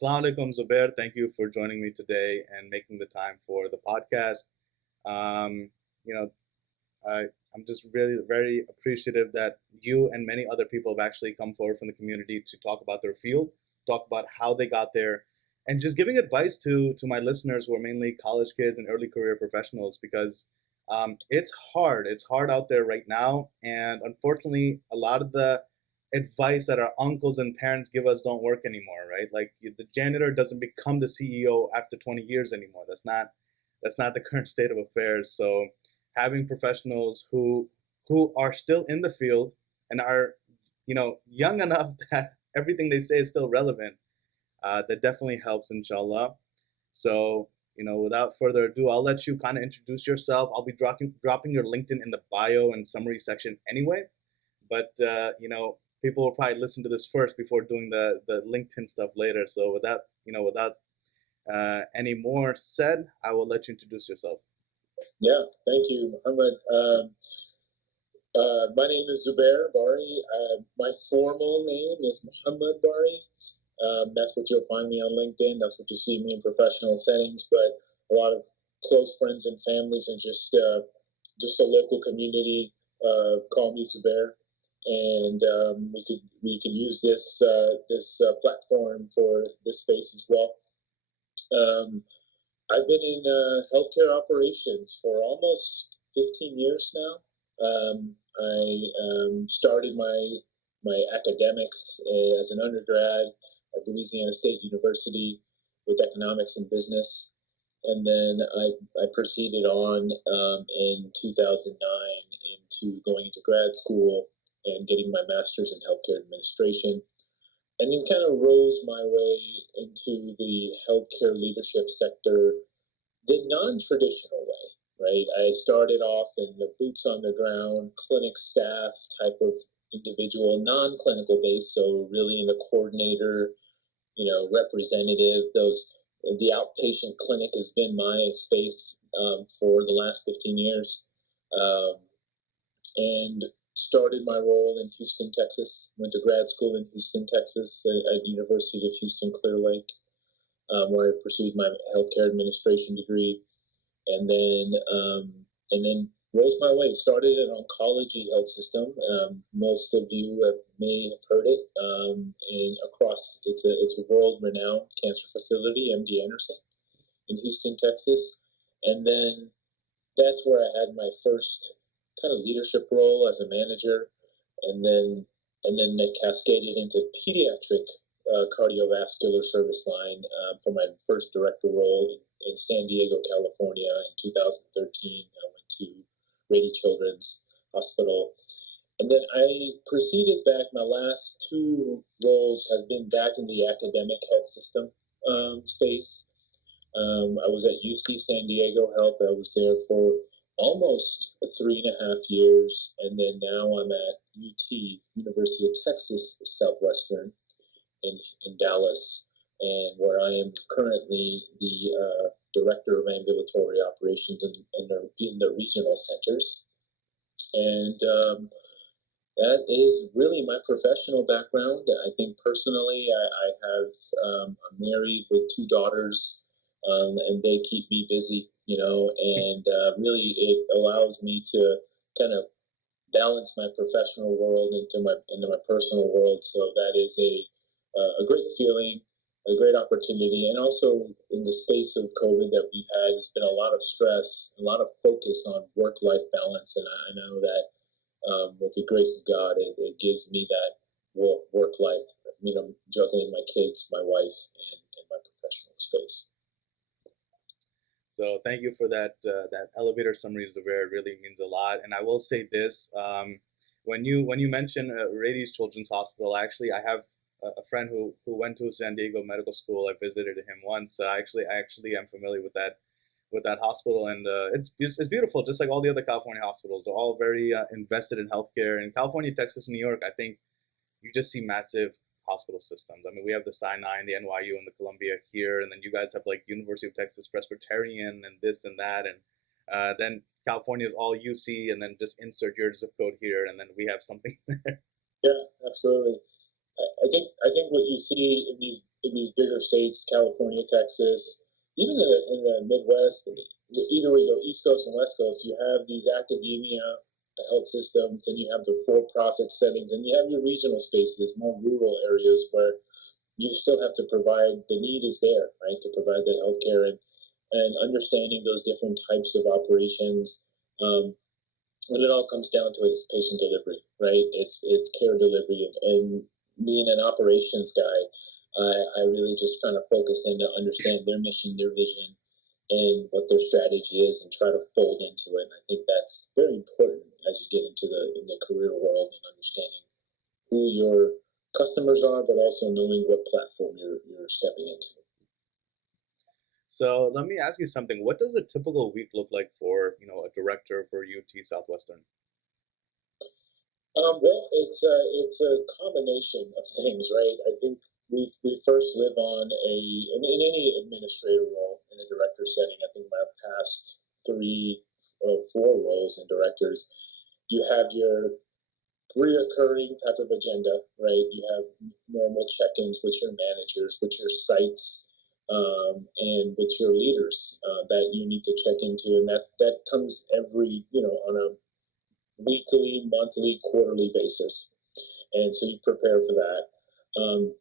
Assalamu alaikum, Zubair. Thank you for joining me today and making the time for the podcast. Um, you know, I, I'm just really very appreciative that you and many other people have actually come forward from the community to talk about their field, talk about how they got there, and just giving advice to my listeners who are mainly college kids and early career professionals because it's hard. It's hard out there right now, and unfortunately, a lot of the advice that our uncles and parents give us don't work anymore, right? Like the janitor doesn't become the CEO after 20 years anymore. That's not the current state of affairs. So having professionals who are still in the field and are young enough that everything they say is still relevant, that definitely helps, inshallah. So without further ado, I'll let you kind of introduce yourself. I'll be dropping your LinkedIn in the bio and summary section anyway, but people will probably listen to this first before doing the LinkedIn stuff later. So without any more said, I will let you introduce yourself. Yeah, thank you, Mohammed. My name is Zubair Bari. My formal name is Mohammed Bari. That's what you'll find me on LinkedIn. That's what you see me in professional settings. But a lot of close friends and families and just a local community call me Zubair, and we could use this platform for this space as well. Um, I've been in healthcare operations for almost 15 years now. I started my academics as an undergrad at Louisiana State University with economics and business, and then I proceeded on in 2009 into going into grad school and getting my master's in healthcare administration, and then kind of rose my way into the healthcare leadership sector the non-traditional way, right? I started off in the boots on the ground, clinic staff type of individual, non-clinical based, so really in the coordinator, representative. The outpatient clinic has been my space for the last 15 years, and started my role in Houston, Texas. Went to grad school in Houston, Texas, at University of Houston-Clearlake, where I pursued my healthcare administration degree, and then rose my way. Started an oncology health system. Most of you may have heard it. And across, it's a world-renowned cancer facility, MD Anderson, in Houston, Texas, and then that's where I had my first kind of leadership role as a manager, and then that cascaded into pediatric cardiovascular service line for my first director role in San Diego, California in 2013. I went to Rady Children's Hospital. And then I proceeded back. My last two roles have been back in the academic health system space. I was at UC San Diego Health. I was there for almost 3.5 years. And then now I'm at UT, University of Texas Southwestern, in Dallas, and where I am currently the director of ambulatory operations in the regional centers. And that is really my professional background. I think personally, I'm married with 2 daughters, and they keep me busy, and really it allows me to kind of balance my professional world into my personal world. So that is a great feeling, a great opportunity, and also in the space of COVID that we've had, there's been a lot of stress, a lot of focus on work-life balance, and I know that with the grace of God, it gives me that work life, juggling my kids, my wife, and my professional space. So thank you for that elevator summary, Zubair. It really means a lot. And I will say this: when you mention Rady Children's Hospital, I have a friend who went to San Diego Medical School. I visited him once. I actually am familiar with that hospital, and it's beautiful, just like all the other California hospitals. They're all very invested in healthcare. In California, Texas, New York, I think you just see massive hospital systems. I mean, we have the Sinai and the NYU and the Columbia here, and then you guys have like University of Texas Presbyterian and this and that, and then California is all UC, and then just insert your zip code here, and then we have something there. Yeah, absolutely. I think what you see in these in these bigger states, California, Texas, even in the Midwest, either we go East Coast and West Coast, you have these academia health systems, and you have the for-profit settings, and you have your regional spaces, more rural areas where you still have to provide, the need is there, right, to provide that healthcare, and understanding those different types of operations. When it all comes down to it, it's patient delivery, right? It's care delivery, and being an operations guy, I really just trying to focus in to understand their mission, their vision, and what their strategy is, and try to fold into it. And I think that's very important as you get into the career world, and understanding who your customers are, but also knowing what platform you're stepping into. So let me ask you something. What does a typical week look like for, a director for UT Southwestern? Well, it's a combination of things, right? I think we first live on in any administrator role in a director setting. I think my past three or four roles in directors, you have your reoccurring type of agenda, right? You have normal check-ins with your managers, with your sites, and with your leaders that you need to check into, and that comes every on a weekly, monthly, quarterly basis, and so you prepare for that.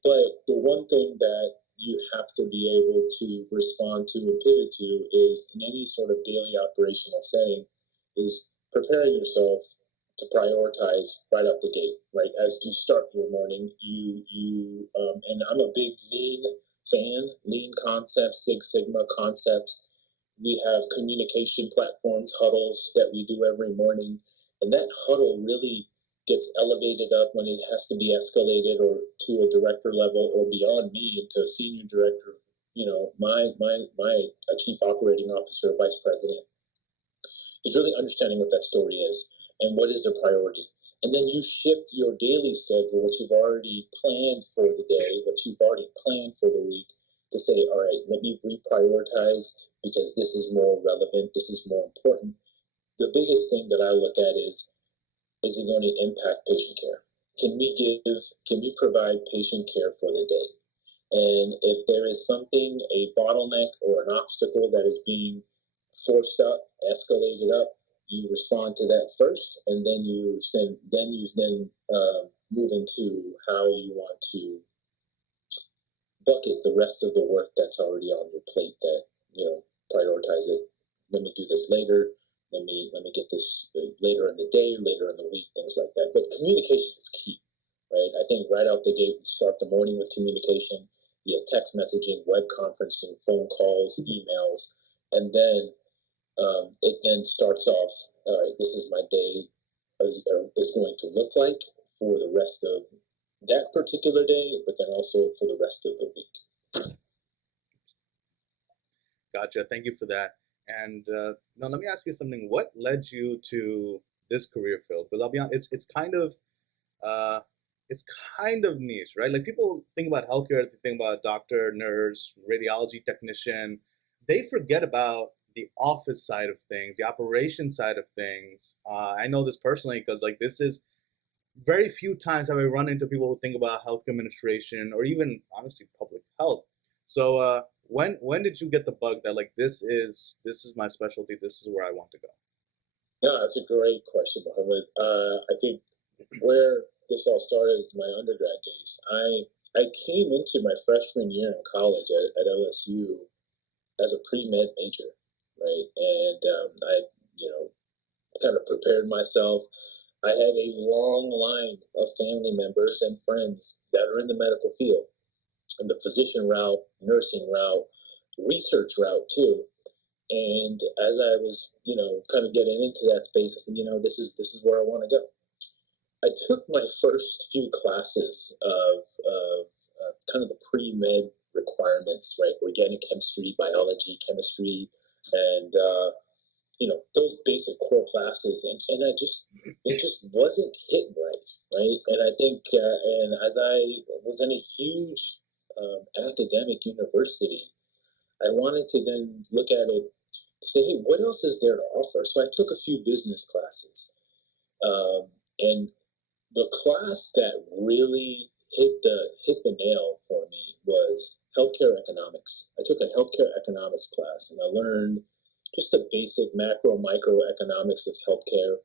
But the one thing that you have to be able to respond to and pivot to is, in any sort of daily operational setting, is preparing yourself to prioritize right out the gate, right? As you start your morning, and I'm a big lean fan, lean concepts, Six Sigma concepts. We have communication platforms, huddles that we do every morning, and that huddle really gets elevated up when it has to be escalated, or to a director level, or beyond me into a senior director, my chief operating officer, vice president, is really understanding what that story is and what is the priority. And then you shift your daily schedule, what you've already planned for the day, what you've already planned for the week, to say, all right, let me reprioritize, because this is more relevant, this is more important. The biggest thing that I look at is it going to impact patient care? Can we provide patient care for the day? And if there is something, a bottleneck or an obstacle that is being forced up, escalated up, you respond to that first, and then you move into how you want to bucket the rest of the work that's already on your plate. That prioritize it. Let me do this later. Let me get this later in the day, later in the week, things like that. But communication is key, right? I think right out the gate, we start the morning with communication via text messaging, web conferencing, phone calls, emails, and then it then starts off, all right, this is my day is going to look like for the rest of that particular day, but then also for the rest of the week. Gotcha. Thank you for that. And now let me ask you something. What led you to this career field? Because I'll be honest, it's kind of niche, right? Like, people think about healthcare, they think about doctor, nurse, radiology technician. They forget about the office side of things, the operation side of things. I know this personally because, like, this is very few times have I run into people who think about healthcare administration, or even honestly public health. So when did you get the bug that, like, this is my specialty, this is where I want to go? Yeah, that's a great question, Mohammed. I think where this all started is my undergrad days. I came into my freshman year in college at LSU as a pre-med major, right? And I kind of prepared myself. I have a long line of family members and friends that are in the medical field, in the physician route, nursing route, research route too. And as I was, kind of getting into that space, I said, this is where I want to go. I took my first few classes of kind of the pre-med requirements, right? Organic chemistry, biology, chemistry, and those basic core classes, and it just wasn't hitting right? And I think, and as I was in a huge academic university, I wanted to then look at it to say, hey, what else is there to offer? So I took a few business classes, and the class that really hit the nail for me was healthcare economics. I took a healthcare economics class, and I learned just the basic macro microeconomics of healthcare.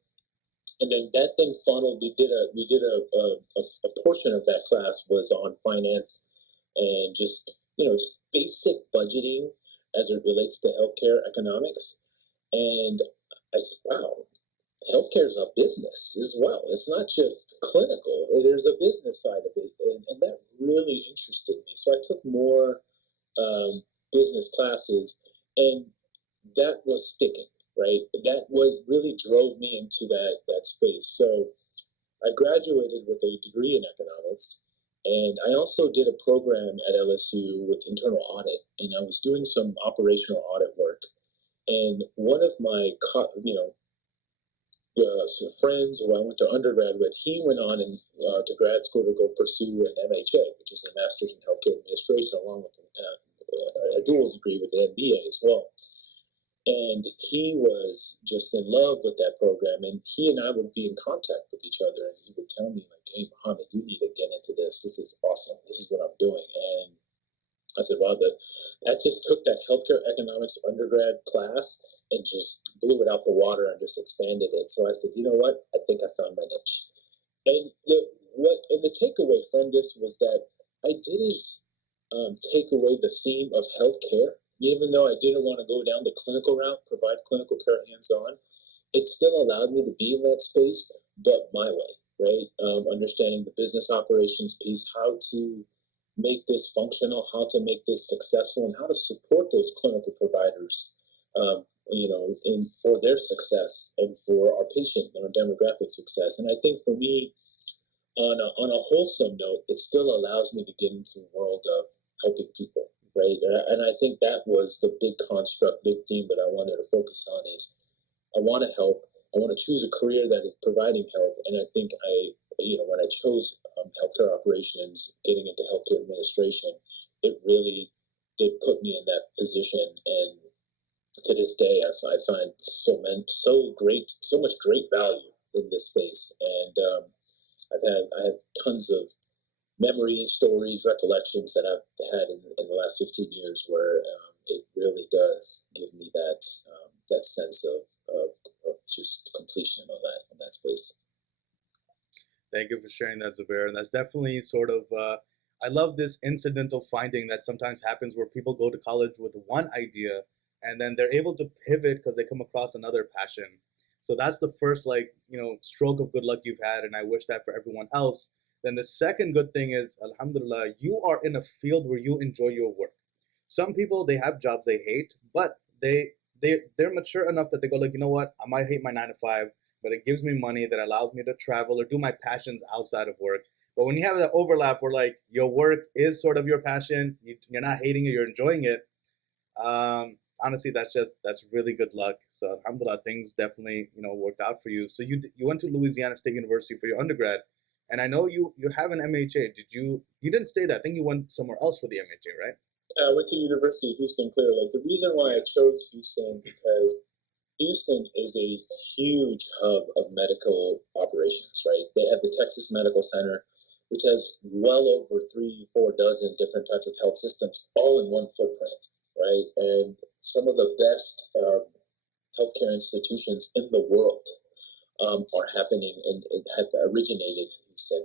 And then that then funneled. A portion of that class was on finance and just just basic budgeting as it relates to healthcare economics. And I said, wow, healthcare is a business as well. It's not just clinical. There's a business side of it, and that really interested me. So I took more business classes, and that was sticking, right? That what really drove me into that space. So I graduated with a degree in economics, and I also did a program at LSU with internal audit, and I was doing some operational audit work. And one of my some friends who I went to undergrad with, he went on to grad school to go pursue an MHA, which is a Master's in Healthcare Administration, along with a dual degree with an MBA as well. And he was just in love with that program, and he and I would be in contact with each other, and he would tell me, like, hey, Mohammed, you need to get into this. This is awesome. This is what I'm doing. And I said, wow, that just took that healthcare economics undergrad class and just blew it out the water and just expanded it. So I said, you know what? I think I found my niche. And the takeaway from this was that I didn't take away the theme of healthcare. Even though I didn't want to go down the clinical route, provide clinical care hands-on, it still allowed me to be in that space, but my way, right? Understanding the business operations piece, how to make this functional, how to make this successful, and how to support those clinical providers, for their success and for our patient and our demographic success. And I think for me, on a wholesome note, it still allows me to get into the world of helping people, right? And I think that was the big construct, big theme that I wanted to focus on is I want to help. I want to choose a career that is providing help. And I think when I chose healthcare operations, getting into healthcare administration, it really did put me in that position. And to this day, I find so much great value in this space. And I have tons of memories, stories, recollections that I've had in the last 15 years where it really does give me that sense of just completion on that space. Thank you for sharing that, Zubair. And that's definitely sort of, I love this incidental finding that sometimes happens where people go to college with one idea and then they're able to pivot because they come across another passion. So that's the first, stroke of good luck you've had. And I wish that for everyone else. Then the second good thing is, alhamdulillah, you are in a field where you enjoy your work. Some people, they have jobs they hate, but they're mature enough that they go like, you know what, I might hate my 9 to 5, but it gives me money that allows me to travel or do my passions outside of work. But when you have that overlap where like your work is sort of your passion, you're not hating it, you're enjoying it. Honestly, that's really good luck. So alhamdulillah, things definitely worked out for you. So you went to Louisiana State University for your undergrad. And I know you have an MHA. You didn't stay there. I think you went somewhere else for the MHA, right? I went to University of Houston-Clearlake. The reason why I chose Houston because Houston is a huge hub of medical operations, right? They have the Texas Medical Center, which has well over 3-4 dozen different types of health systems, all in one footprint, right? And some of the best healthcare institutions in the world are happening and have originated in Houston.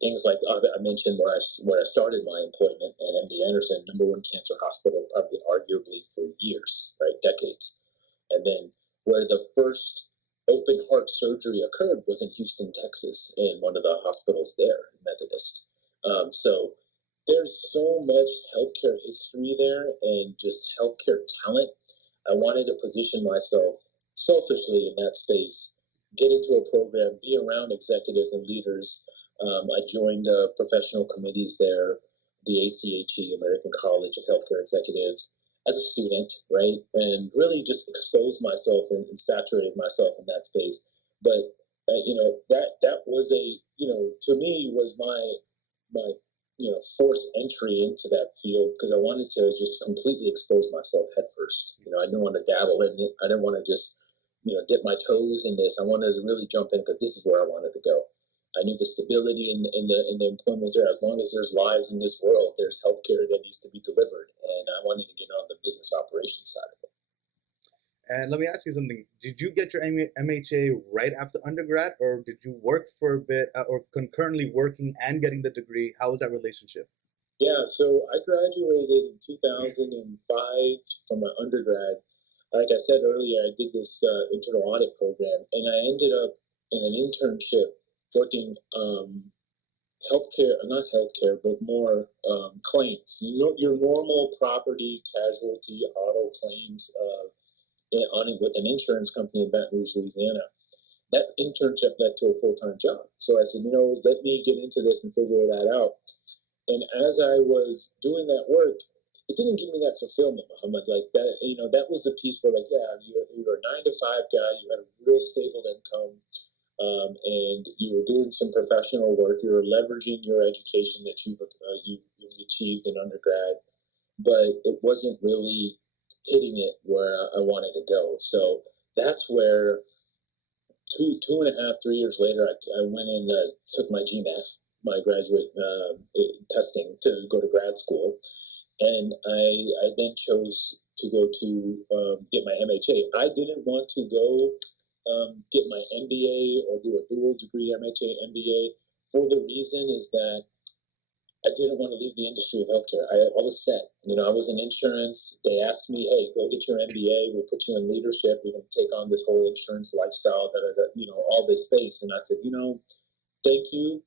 Things like I mentioned where I started my employment at MD Anderson, #1 cancer hospital, probably arguably for years, right, decades. And then where the first open heart surgery occurred was in Houston, Texas, in one of the hospitals there, Methodist. So there's so much healthcare history there and just healthcare talent. I wanted to position myself selfishly in that space, get into a program, be around executives and leaders. I joined professional committees there, the ACHE, American College of Healthcare Executives, as a student, right? And really just exposed myself and saturated myself in that space. But, that was to me was my forced entry into that field because I wanted to just completely expose myself headfirst. I didn't want to dabble in it. I didn't want to just, dip my toes in this. I wanted to really jump in because this is where I wanted to go. I knew the stability in the employment there. As long as there's lives in this world, there's healthcare that needs to be delivered, and I wanted to get on the business operations side of it. And let me ask you something. Did you get your MHA right after undergrad, or did you work for a bit, or concurrently working and getting the degree? How was that relationship? Yeah, so I graduated in 2005 from my undergrad. Like I said earlier, I did this internal audit program, and I ended up in an internship working healthcare, not healthcare, but more claims. Your normal property, casualty, auto claims on it with an insurance company in Baton Rouge, Louisiana. That internship led to a full-time job. So I said, let me get into this and figure that out. And as I was doing that work, it didn't give me that fulfillment, Mohammed. Like that, that was the piece where, like, yeah, you were a 9-to-5 guy, you had a real stable income, and you were doing some professional work. You were leveraging your education that you've achieved in undergrad, but it wasn't really hitting it where I wanted to go. So that's where 2.5, 3 years later, I went and took my GMAT, my graduate testing to go to grad school, and I then chose to go to get my MHA. I didn't want to go get my MBA or do a dual degree MHA MBA for the reason is that I didn't want to leave the industry of healthcare. I was set. I was in insurance. They asked me, "Hey, go get your MBA. We'll put you in leadership. We're going to take on this whole insurance lifestyle, all this space." And I said, "Thank you.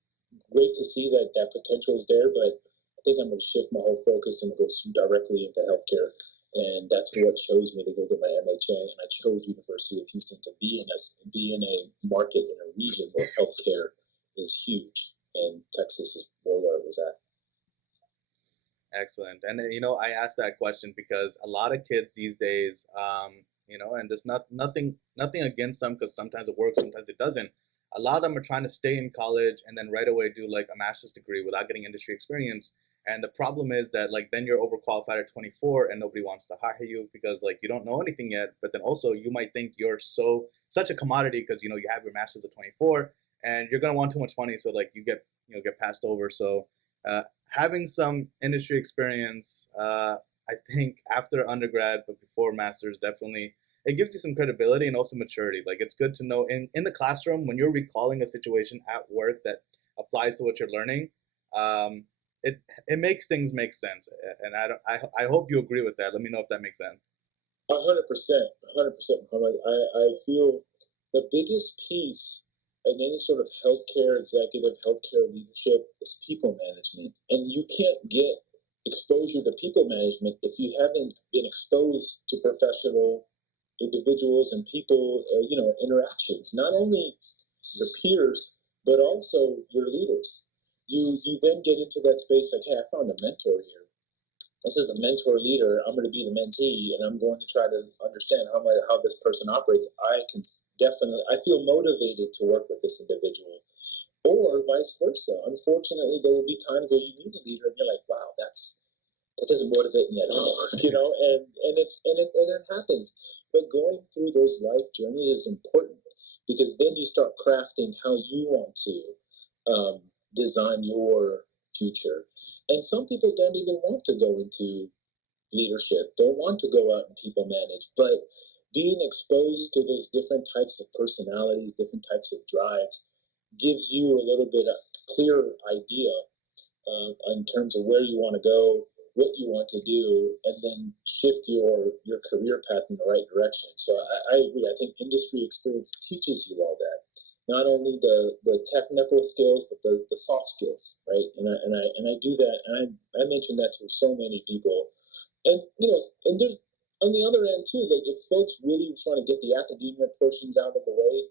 Great to see that potential is there, but I think I'm going to shift my whole focus and go directly into healthcare." And that's what chose me to go get my MHA. And I chose University of Houston to be in a market in a region where healthcare is huge, and Texas is where it was at. Excellent. And I asked that question because a lot of kids these days, and there's nothing against them because sometimes it works, sometimes it doesn't. A lot of them are trying to stay in college and then right away do like a master's degree without getting industry experience. And the problem is that like then you're overqualified at 24 and nobody wants to hire you because like you don't know anything yet. But then also you might think you're such a commodity because you have your master's at 24 and you're gonna want too much money, so like you get passed over. So having some industry experience, I think after undergrad but before master's, definitely it gives you some credibility and also maturity. Like it's good to know in the classroom when you're recalling a situation at work that applies to what you're learning. It makes things make sense, and I hope you agree with that. Let me know if that makes sense. 100%, 100%. I feel the biggest piece in any sort of healthcare executive, healthcare leadership is people management. And you can't get exposure to people management if you haven't been exposed to professional individuals and people, interactions, not only your peers, but also your leaders. You then get into that space like, hey, I found a mentor here. This is the mentor leader. I'm going to be the mentee, and I'm going to try to understand how this person operates. I feel motivated to work with this individual, or vice versa. Unfortunately, there will be times where you meet a leader and you're like, wow, that doesn't motivate me at all, and it happens. But going through those life journeys is important because then you start crafting how you want to design your future. And some people don't even want to go into leadership, don't want to go out and people manage, but being exposed to those different types of personalities, different types of drives, gives you a little bit of clearer idea in terms of where you want to go, what you want to do, and then shift your career path in the right direction. So I agree. I think industry experience teaches you all that. Not only the technical skills, but the soft skills, right? And I do that, and I mention that to so many people. And and there's on the other end too, like if folks really trying to get the academia portions out of the way,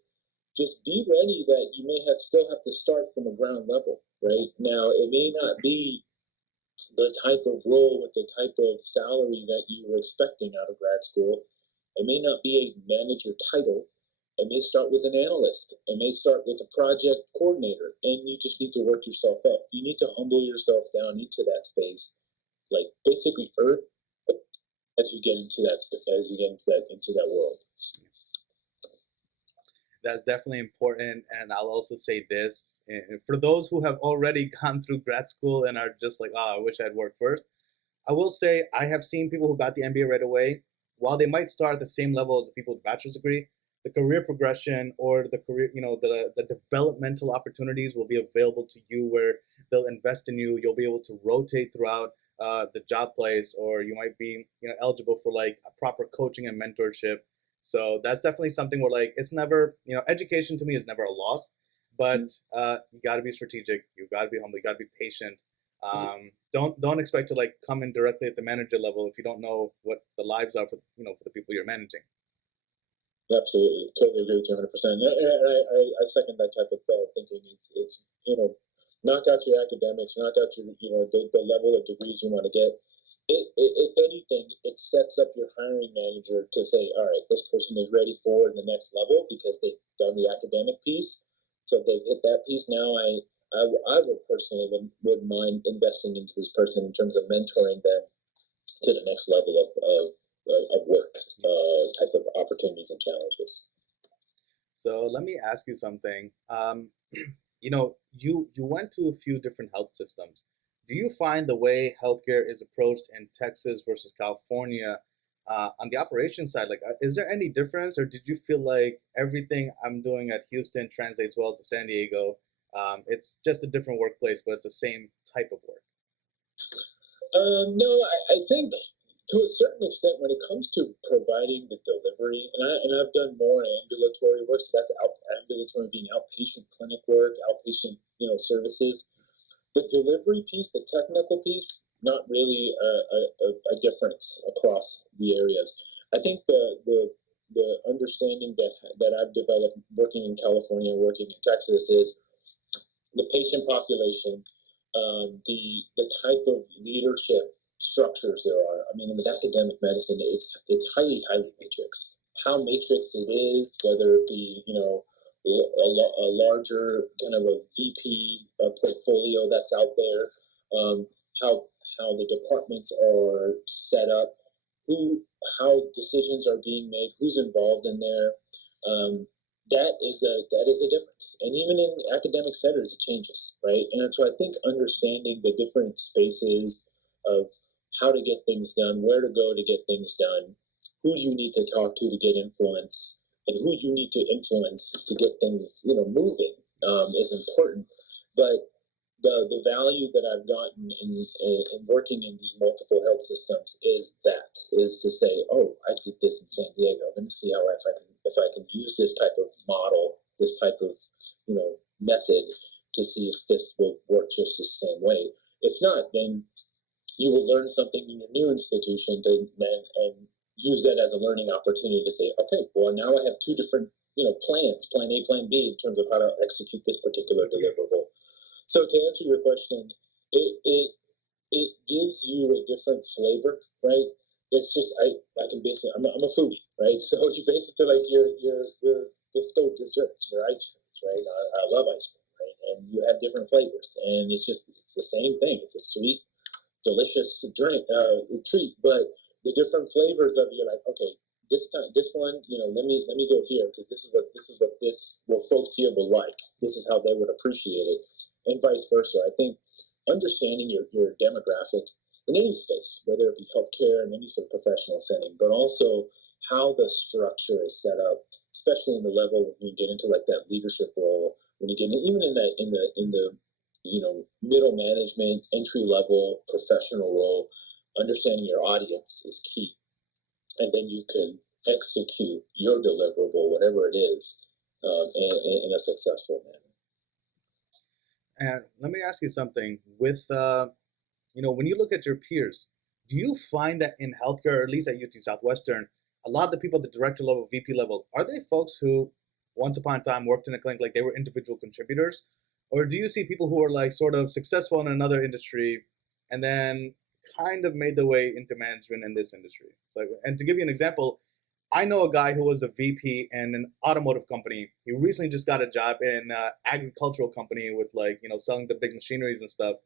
just be ready that you may still have to start from a ground level, right? Now it may not be the type of role with the type of salary that you were expecting out of grad school. It may not be a manager title. It may start with an analyst. It may start with a project coordinator, and you just need to work yourself up. You need to humble yourself down into that space, like basically earn as you get into that world. That's definitely important. And I'll also say this, for those who have already gone through grad school and are just like, oh, I wish I'd worked first. I will say I have seen people who got the MBA right away. While they might start at the same level as the people with bachelor's degree, the career progression or the career, the developmental opportunities will be available to you where they'll invest in you. You'll be able to rotate throughout the job place, or you might be, eligible for like a proper coaching and mentorship. So that's definitely something where like it's never, education to me is never a loss, but you got to be strategic. You got to be humble. You got to be patient. Don't expect to like come in directly at the manager level if you don't know what the lives are for the people you're managing. Absolutely, totally agree with you 100%. I second that type of thinking. It's knock out your academics, knock out your the level of degrees you want to get. If anything, it sets up your hiring manager to say, all right, this person is ready for the next level because they've done the academic piece. So if they've hit that piece, now I would personally would mind investing into this person in terms of mentoring them to the next level of work, type of opportunities and challenges. So let me ask you something. You went to a few different health systems. Do you find the way healthcare is approached in Texas versus California, on the operations side, like, is there any difference, or did you feel like everything I'm doing at Houston translates well to San Diego? It's just a different workplace, but it's the same type of work. No, I think to a certain extent, when it comes to providing the delivery, and I've done more ambulatory work, so that's ambulatory being outpatient clinic work, outpatient services. The delivery piece, the technical piece, not really a difference across the areas. I think the understanding that I've developed working in California and working in Texas is the patient population, the type of leadership structures there are. I mean, with academic medicine, it's highly matrixed. How matrixed it is, whether it be a larger kind of a VP portfolio that's out there, how the departments are set up, how decisions are being made, who's involved in there. That is a difference, and even in academic centers, it changes, right? And so I think understanding the different spaces of how to get things done, where to go to get things done, who do you need to talk to get influence, and who you need to influence to get things moving, is important. But the value that I've gotten in working in these multiple health systems is to say, oh, I did this in San Diego. Let me see if I can use this type of model, this type of method to see if this will work just the same way. If not, then you will learn something in your new institution and use that as a learning opportunity to say, okay, well, now I have two different plans, plan A, plan B, in terms of how to execute this particular deliverable. So to answer your question, it gives you a different flavor, right? It's just I can basically I'm a foodie, right? So you basically like your let's go desserts, your ice creams, right? I love ice cream, right? And you have different flavors, and it's the same thing. It's a sweet, delicious treat, but the different flavors of you're like, okay, this one, let me go here because this is what folks here will like. This is how they would appreciate it, and vice versa. I think understanding your demographic in any space, whether it be healthcare in any sort of professional setting, but also how the structure is set up, especially in the level when you get into like that leadership role, when you get even in the middle management, entry level professional role, understanding your audience is key. And then you can execute your deliverable, whatever it is, in a successful manner. And let me ask you something. With when you look at your peers, do you find that in healthcare, or at least at UT Southwestern, a lot of the people at the director level, VP level, are they folks who once upon a time worked in a clinic, like they were individual contributors? Or do you see people who are like sort of successful in another industry and then kind of made their way into management in this industry? So, and to give you an example, I know a guy who was a VP in an automotive company. He recently just got a job in an agricultural company with selling the big machineries and stuff.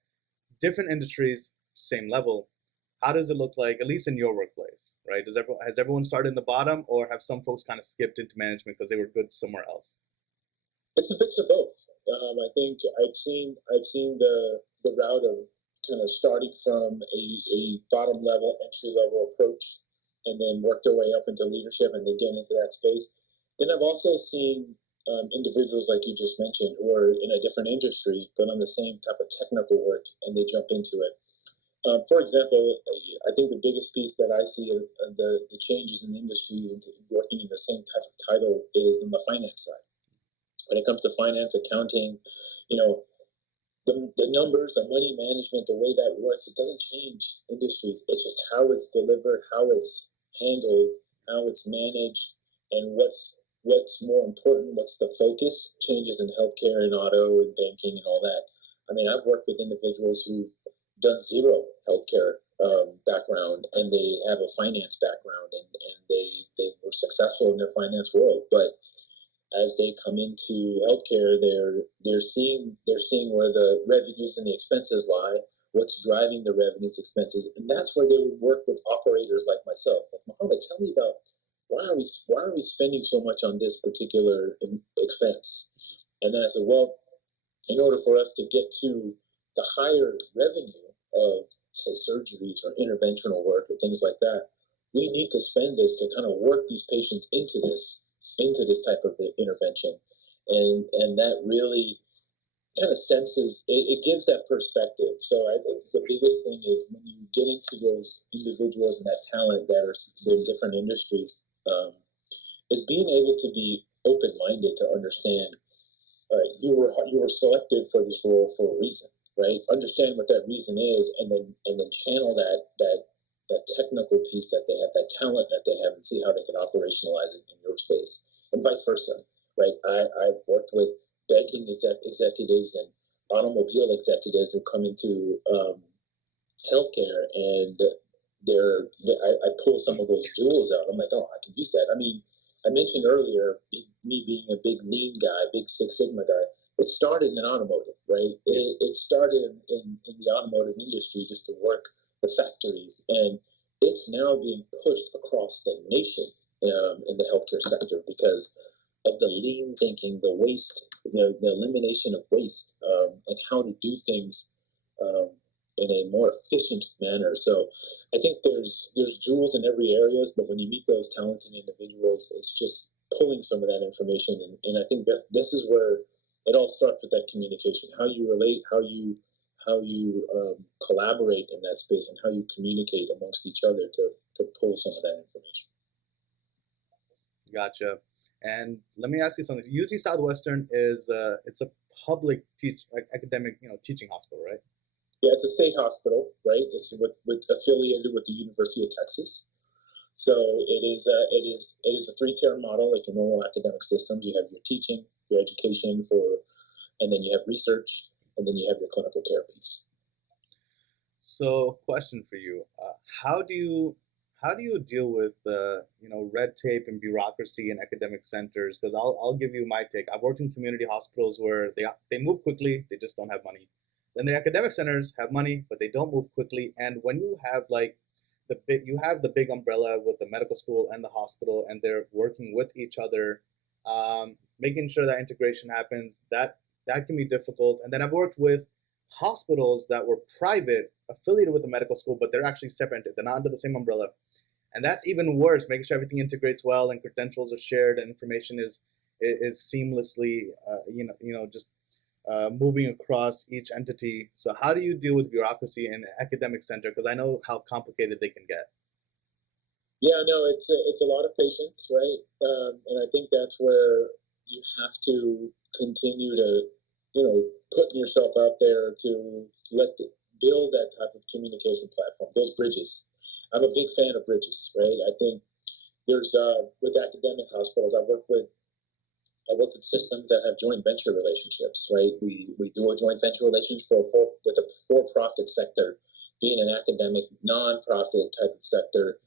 Different industries, same level. how does it look like, at least in your workplace, right? Has everyone started in the bottom, or have some folks kind of skipped into management because they were good somewhere else? It's a mix of both. I think I've seen the route of kind of starting from a bottom level, entry level approach, and then work their way up into leadership and then get into that space. Then I've also seen individuals like you just mentioned who are in a different industry but on the same type of technical work, and they jump into it. For example, I think the biggest piece that I see of the changes in the industry into working in the same type of title is on the finance side. When it comes to finance, accounting, you know, the numbers, the money management, the way that works, it doesn't change industries. It's just how it's delivered, how it's handled, how it's managed, and what's more important, what's the focus, changes in healthcare and auto and banking and all that. I mean, I've worked with individuals who've done zero healthcare background, and they have a finance background, and they were successful in their finance world. But as they come into healthcare, they're seeing where the revenues and the expenses lie, what's driving the revenues, expenses, and that's where they would work with operators like myself. Like, Mohammed, tell me about why are we spending so much on this particular expense? And then I said, well, in order for us to get to the higher revenue of, say, surgeries or interventional work or things like that, we need to spend this to kind of work these patients into this type of intervention, and that really kind of senses it gives that perspective. So I think the biggest thing is when you get into those individuals and that talent that are in different industries, is being able to be open-minded to understand you were selected for this role for a reason, right? Understand what that reason is, and then channel that technical piece that they have, that talent that they have, and see how they can operationalize it in your space, and vice versa, right? I've worked with banking executives and automobile executives who come into healthcare, and I pull some of those jewels out. I'm like, oh, I can use that. I mean, I mentioned earlier me being a big lean guy, big Six Sigma guy. It started in automotive, right? It started in the automotive industry just to work the factories, and it's now being pushed across the nation in the healthcare sector because of the lean thinking, the waste, the elimination of waste, and how to do things in a more efficient manner. So I think there's jewels in every area, but when you meet those talented individuals, it's just pulling some of that information, and I think this is where it all starts with that communication, how you relate, how you collaborate in that space, and how you communicate amongst each other to pull some of that information. Gotcha. And let me ask you something. UT Southwestern is it's a public academic teaching hospital, right? Yeah, it's a state hospital, right? It's affiliated with the University of Texas. So it is a three-tier model, like your normal academic system. You have your teaching, your education and then you have research, and then you have your clinical care piece. So, question for you: how do you deal with red tape and bureaucracy in academic centers? Because I'll give you my take. I've worked in community hospitals where they move quickly, they just don't have money. Then the academic centers have money, but they don't move quickly. And when you have the big umbrella with the medical school and the hospital, and they're working with each other, making sure that integration happens. That can be difficult. And then I've worked with hospitals that were private, affiliated with the medical school, but they're actually separate. They're not under the same umbrella. And that's even worse, making sure everything integrates well and credentials are shared and information is seamlessly, just moving across each entity. So how do you deal with bureaucracy in an academic center? Because I know how complicated they can get. Yeah, no, it's a lot of patience, right? And I think that's where you have to continue to, put yourself out there to build that type of communication platform, those bridges. I'm a big fan of bridges, right? I think there's with academic hospitals, I work with systems that have joint venture relationships, right? We do a joint venture relationship with a for-profit sector, being an academic nonprofit type of sector.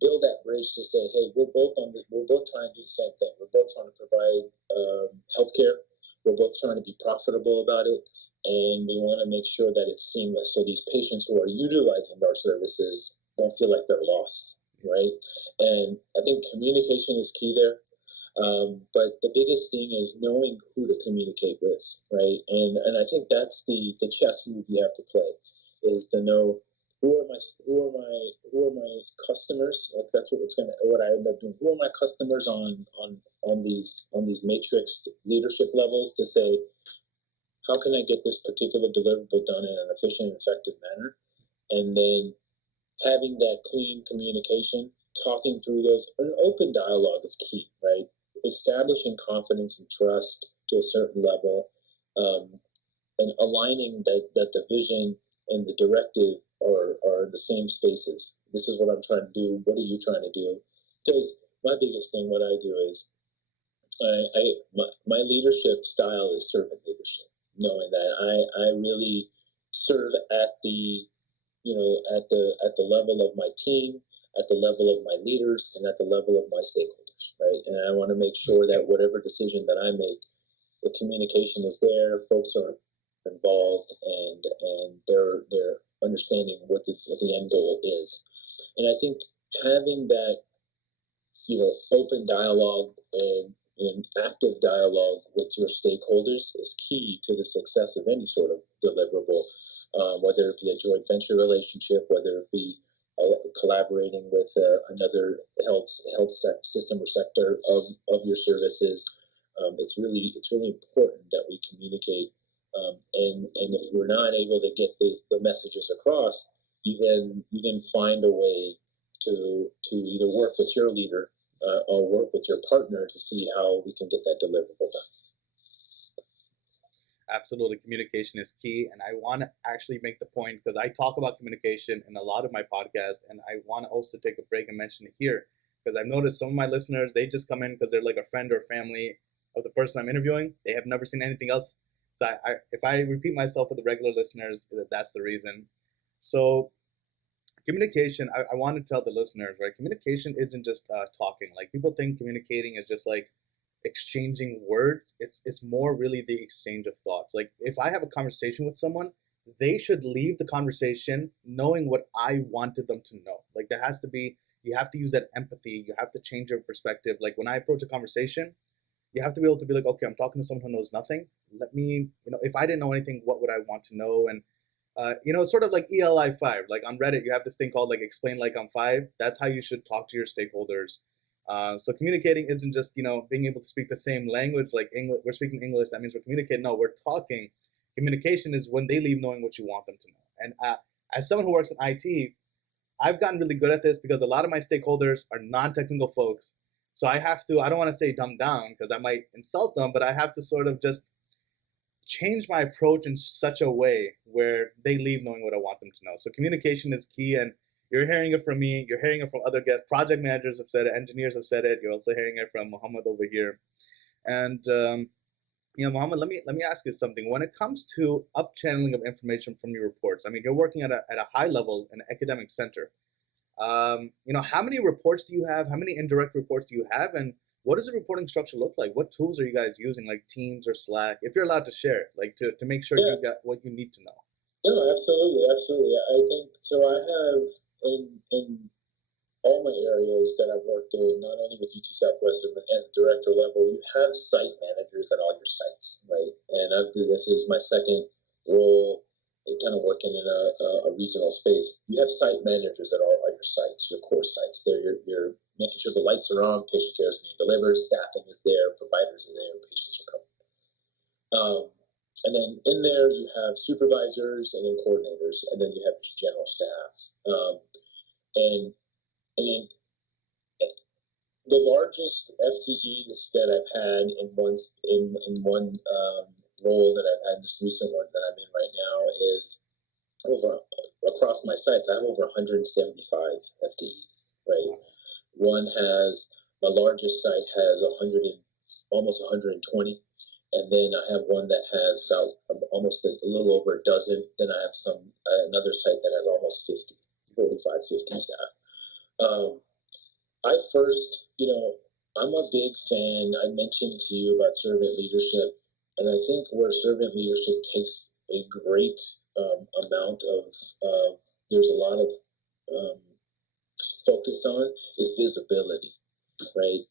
Build that bridge to say, hey, we're both trying to do the same thing. We're both trying to provide healthcare. We're both trying to be profitable about it, and we want to make sure that it's seamless. So these patients who are utilizing our services don't feel like they're lost, right? And I think communication is key there. But the biggest thing is knowing who to communicate with, right? And I think that's the chess move you have to play, is to know who are my customers. Like that's what I end up doing. Who are my customers on these matrix leadership levels, to say, how can I get this particular deliverable done in an efficient and effective manner? And then having that clean communication, talking through those, an open dialogue is key, right? Establishing confidence and trust to a certain level, and aligning that the vision and the directive are in the same spaces. This is what I'm trying to do. What are you trying to do? Because my biggest thing, what I do is, my leadership style is servant leadership, knowing that I really serve at the at the level of my team, at the level of my leaders, and at the level of my stakeholders, right? And I want to make sure that whatever decision that I make, the communication is there, folks are involved, and they're understanding what the end goal is. And I think having that open dialogue and active dialogue with your stakeholders is key to the success of any sort of deliverable, whether it be a joint venture relationship, whether it be collaborating with another health system or sector of your services. It's really important that we communicate, and if we're not able to get the messages across, you then find a way to either work with your leader or work with your partner to see how we can get that deliverable done. Absolutely, communication is key, and I want to actually make the point, because I talk about communication in a lot of my podcasts, and I want to also take a break and mention it here, because I've noticed some of my listeners, they just come in because they're like a friend or family of the person I'm interviewing. They have never seen anything else. So if I repeat myself with the regular listeners, that's the reason. So communication, I want to tell the listeners, right? Communication isn't just talking. Like, people think communicating is just like exchanging words. It's more really the exchange of thoughts. Like, if I have a conversation with someone, they should leave the conversation knowing what I wanted them to know. Like, there has to be, you have to use that empathy. You have to change your perspective. Like, when I approach a conversation, you have to be able to be like, okay, I'm talking to someone who knows nothing. Let me, if I didn't know anything, what would I want to know? And it's sort of like ELI 5. Like, on Reddit, you have this thing called like explain like I'm 5. That's how you should talk to your stakeholders. So communicating isn't just, being able to speak the same language, like English. We're speaking English, that means we're communicating. No, we're talking. Communication is when they leave knowing what you want them to know. And as someone who works in IT, I've gotten really good at this because a lot of my stakeholders are non-technical folks. So I don't want to say dumb down because I might insult them, but I have to sort of just change my approach in such a way where they leave knowing what I want them to know. So communication is key, and you're hearing it from me. You're hearing it from other guests. Project managers have said it. Engineers have said it. You're also hearing it from Mohammed over here. And Mohammed, let me ask you something. When it comes to up-channeling of information from your reports, I mean, you're working at a high level in an academic center. How many reports do you have? How many indirect reports do you have? And what does the reporting structure look like? What tools are you guys using, like Teams or Slack, if you're allowed to share, like to make sure you got what you need to know? No, absolutely. I think so. I have in all my areas that I've worked in, not only with UT Southwestern, but at the director level, you have site managers at all your sites, right? And this is my second role in kind of working in a regional space. You have site managers at all your sites, your core sites. You're making sure the lights are on, patient care is being delivered, staffing is there, providers are there, patients are coming. And then in there, you have supervisors and then coordinators, and then you have just general staff. And the largest FTEs that I've had in one role that I've had, this recent one that I'm in right now, is across my sites, I have over 175 FTEs, right? My largest site has almost 120. And then I have one that has about almost a little over a dozen. Then I have another site that has almost 45, 50 staff. I'm a big fan. I mentioned to you about servant leadership, and I think where servant leadership takes a great amount of, there's a lot of focus on is visibility, right?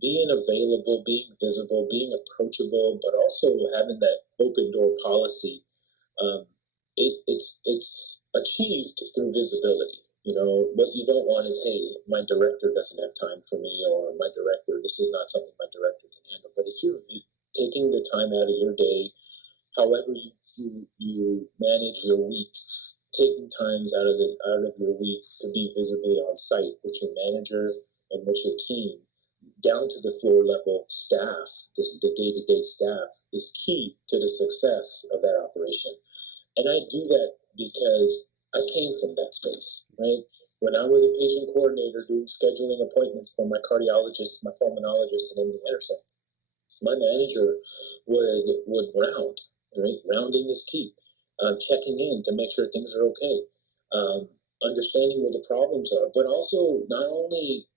Being available, being visible, being approachable, but also having that open door policy. It's achieved through visibility. What you don't want is, hey, my director doesn't have time for me, or my director, this is not something my director can handle. But if you're taking the time out of your day, however you manage your week, taking times out of your week to be visibly on site with your manager and with your team, down to the floor level staff, the day-to-day staff, is key to the success of that operation. And I do that because I came from that space, right? When I was a patient coordinator doing scheduling appointments for my cardiologist, my pulmonologist, and MD Anderson, my manager would round, right? Rounding is key. Checking in to make sure things are okay. Understanding where the problems are, but also not only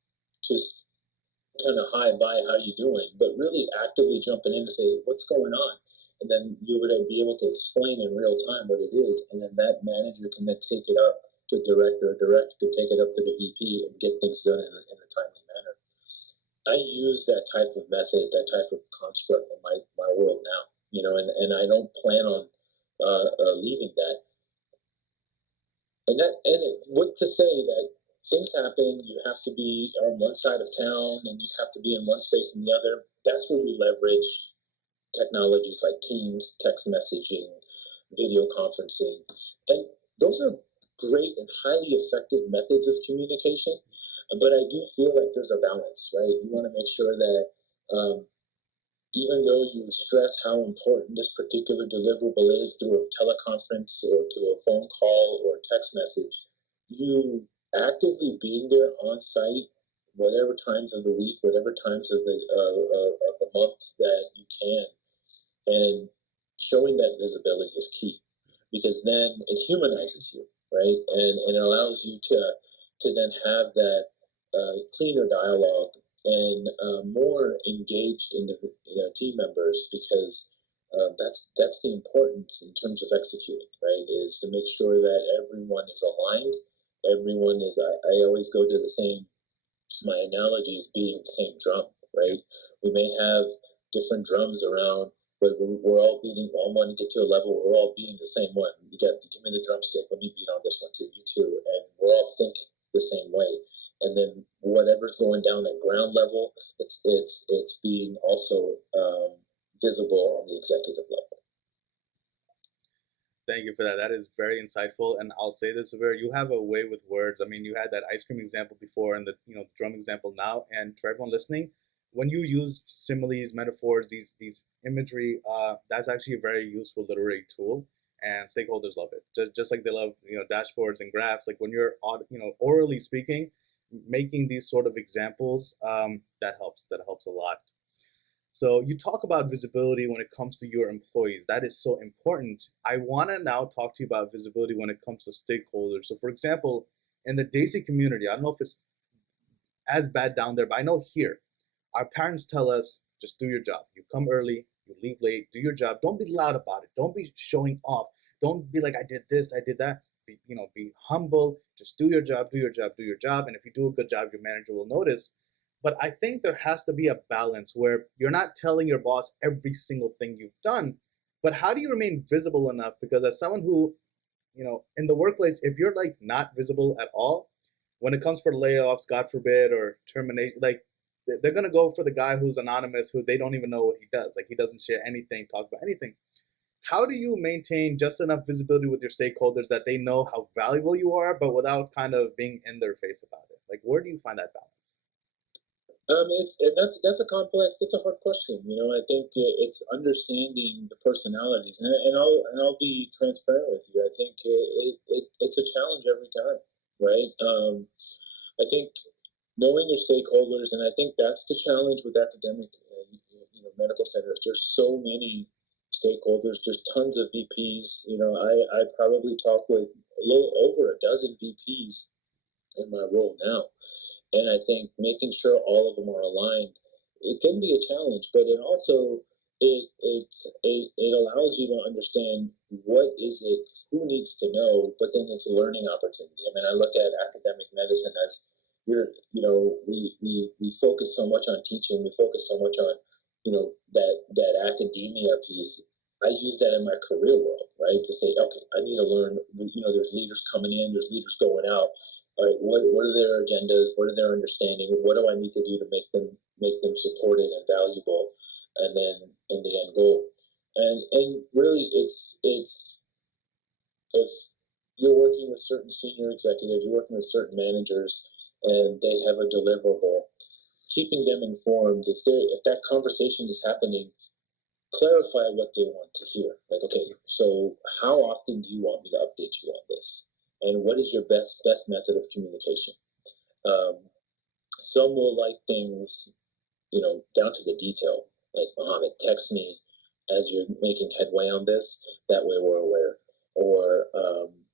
just kind of hi, bye, how you doing, but really actively jumping in to say, what's going on? And then you would be able to explain in real time what it is, and then that manager can then take it up to director could take it up to the VP and get things done in a timely manner. I use that type of method, that type of construct in my world now, and I don't plan on leaving that. And what to say that things happen, you have to be on one side of town and you have to be in one space and the other. That's where you leverage technologies like Teams, text messaging, video conferencing. And those are great and highly effective methods of communication. But I do feel like there's a balance, right? You want to make sure that even though you stress how important this particular deliverable is through a teleconference or to a phone call or a text message, you actively being there on site, whatever times of the week, whatever times of the month that you can, and showing that visibility is key, because then it humanizes you, right? And it allows you to then have that cleaner dialogue and more engaged in the team members, because that's the importance in terms of executing, right? Is to make sure that everyone is aligned. Everyone is. I always go to the same. My analogy is beating the same drum, right? We may have different drums around, but we're all beating. I want to get to a level where we're all beating the same one. You got to give me the drumstick. Let me beat on this one too. You too, and we're all thinking the same way. And then whatever's going down at ground level, it's being also visible on the executive level. Thank you for that. That is very insightful. And I'll say this, Zubair, you have a way with words. I mean, you had that ice cream example before and the drum example now. And for everyone listening, when you use similes, metaphors, these imagery, that's actually a very useful literary tool, and stakeholders love it. Just like they love dashboards and graphs. Like when you're orally speaking, making these sort of examples, that helps a lot. So you talk about visibility when it comes to your employees. That is so important. I want to now talk to you about visibility when it comes to stakeholders. So for example, in the Daisy community, I don't know if it's as bad down there, but I know here, our parents tell us, just do your job. You come early, you leave late, do your job. Don't be loud about it. Don't be showing off. Don't be like, I did this, I did that. Be humble. Just do your job, do your job, do your job. And if you do a good job, your manager will notice. But I think there has to be a balance where you're not telling your boss every single thing you've done, but how do you remain visible enough? Because as someone who, in the workplace, if you're like not visible at all, when it comes for layoffs, God forbid, or terminate, like they're gonna go for the guy who's anonymous, who they don't even know what he does. Like he doesn't share anything, talk about anything. How do you maintain just enough visibility with your stakeholders that they know how valuable you are, but without kind of being in their face about it? Like, where do you find that balance? That's a hard question. I think it's understanding the personalities, and I'll be transparent with you. I think it's a challenge every time, right? I think knowing your stakeholders, and I think that's the challenge with academic, medical centers. There's so many stakeholders. There's tons of VPs. I probably talk with a little over a dozen VPs in my role now. And I think making sure all of them are aligned, it can be a challenge, but it also it allows you to understand what is it, who needs to know, but then it's a learning opportunity. I mean, I look at academic medicine as we focus so much on teaching, we focus so much on, that academia piece. I use that in my career world, right? To say, okay, I need to learn, there's leaders coming in, there's leaders going out. All right, what are their agendas? What are their understanding? What do I need to do to make them supported and valuable? And then in the end goal. And really it's if you're working with certain senior executives, you're working with certain managers, and they have a deliverable, keeping them informed. If that conversation is happening, clarify what they want to hear. Like, okay, so how often do you want me to update you on this? And what is your best method of communication? Some will like things, down to the detail. Like, Mohammed, text me as you're making headway on this. That way we're aware. Or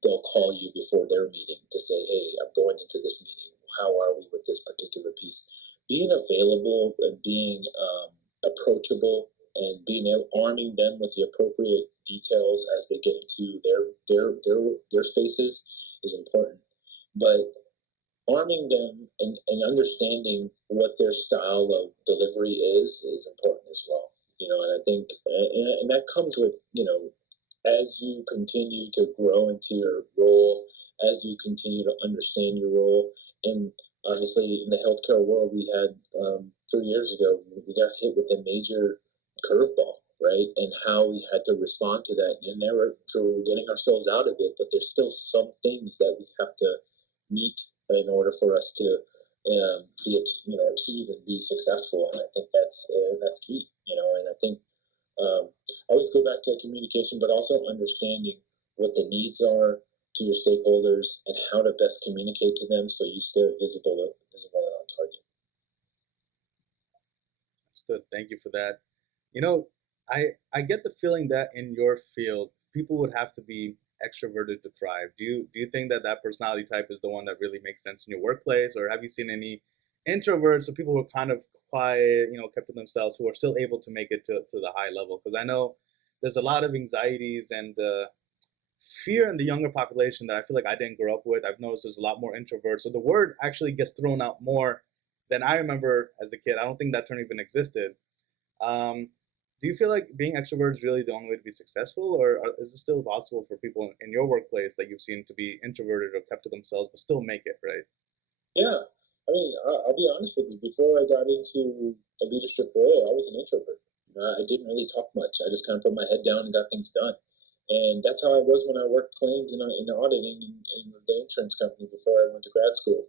they'll call you before their meeting to say, hey, I'm going into this meeting. How are we with this particular piece? Being available and being approachable and arming them with the appropriate details as they get into their spaces is important. But arming them and understanding what their style of delivery is important as well. And I think, and that comes with, as you continue to grow into your role, as you continue to understand your role. And obviously in the healthcare world, we had 3 years ago, we got hit with a major curveball, right? And how we had to respond to that. And never we're getting ourselves out of it, but there's still some things that we have to meet in order for us to achieve and be successful. And I think that's key, and I think I always go back to communication, but also understanding what the needs are to your stakeholders and how to best communicate to them so you stay visible and on target. Understood. Thank you for that. I get the feeling that in your field, people would have to be extroverted to thrive. Do you think that personality type is the one that really makes sense in your workplace, or have you seen any introverts or people who are kind of quiet, kept to themselves, who are still able to make it to the high level? Because I know there's a lot of anxieties and fear in the younger population that I feel like I didn't grow up with. I've noticed there's a lot more introverts, so the word actually gets thrown out more than I remember as a kid. I don't think that term even existed. Um, do you feel like being extrovert is really the only way to be successful, or is it still possible for people in your workplace that you've seen to be introverted or kept to themselves but still make it, right? Yeah. I mean, I'll be honest with you. Before I got into a leadership role, I was an introvert. I didn't really talk much. I just kind of put my head down and got things done. And that's how I was when I worked claims in auditing in the insurance company before I went to grad school.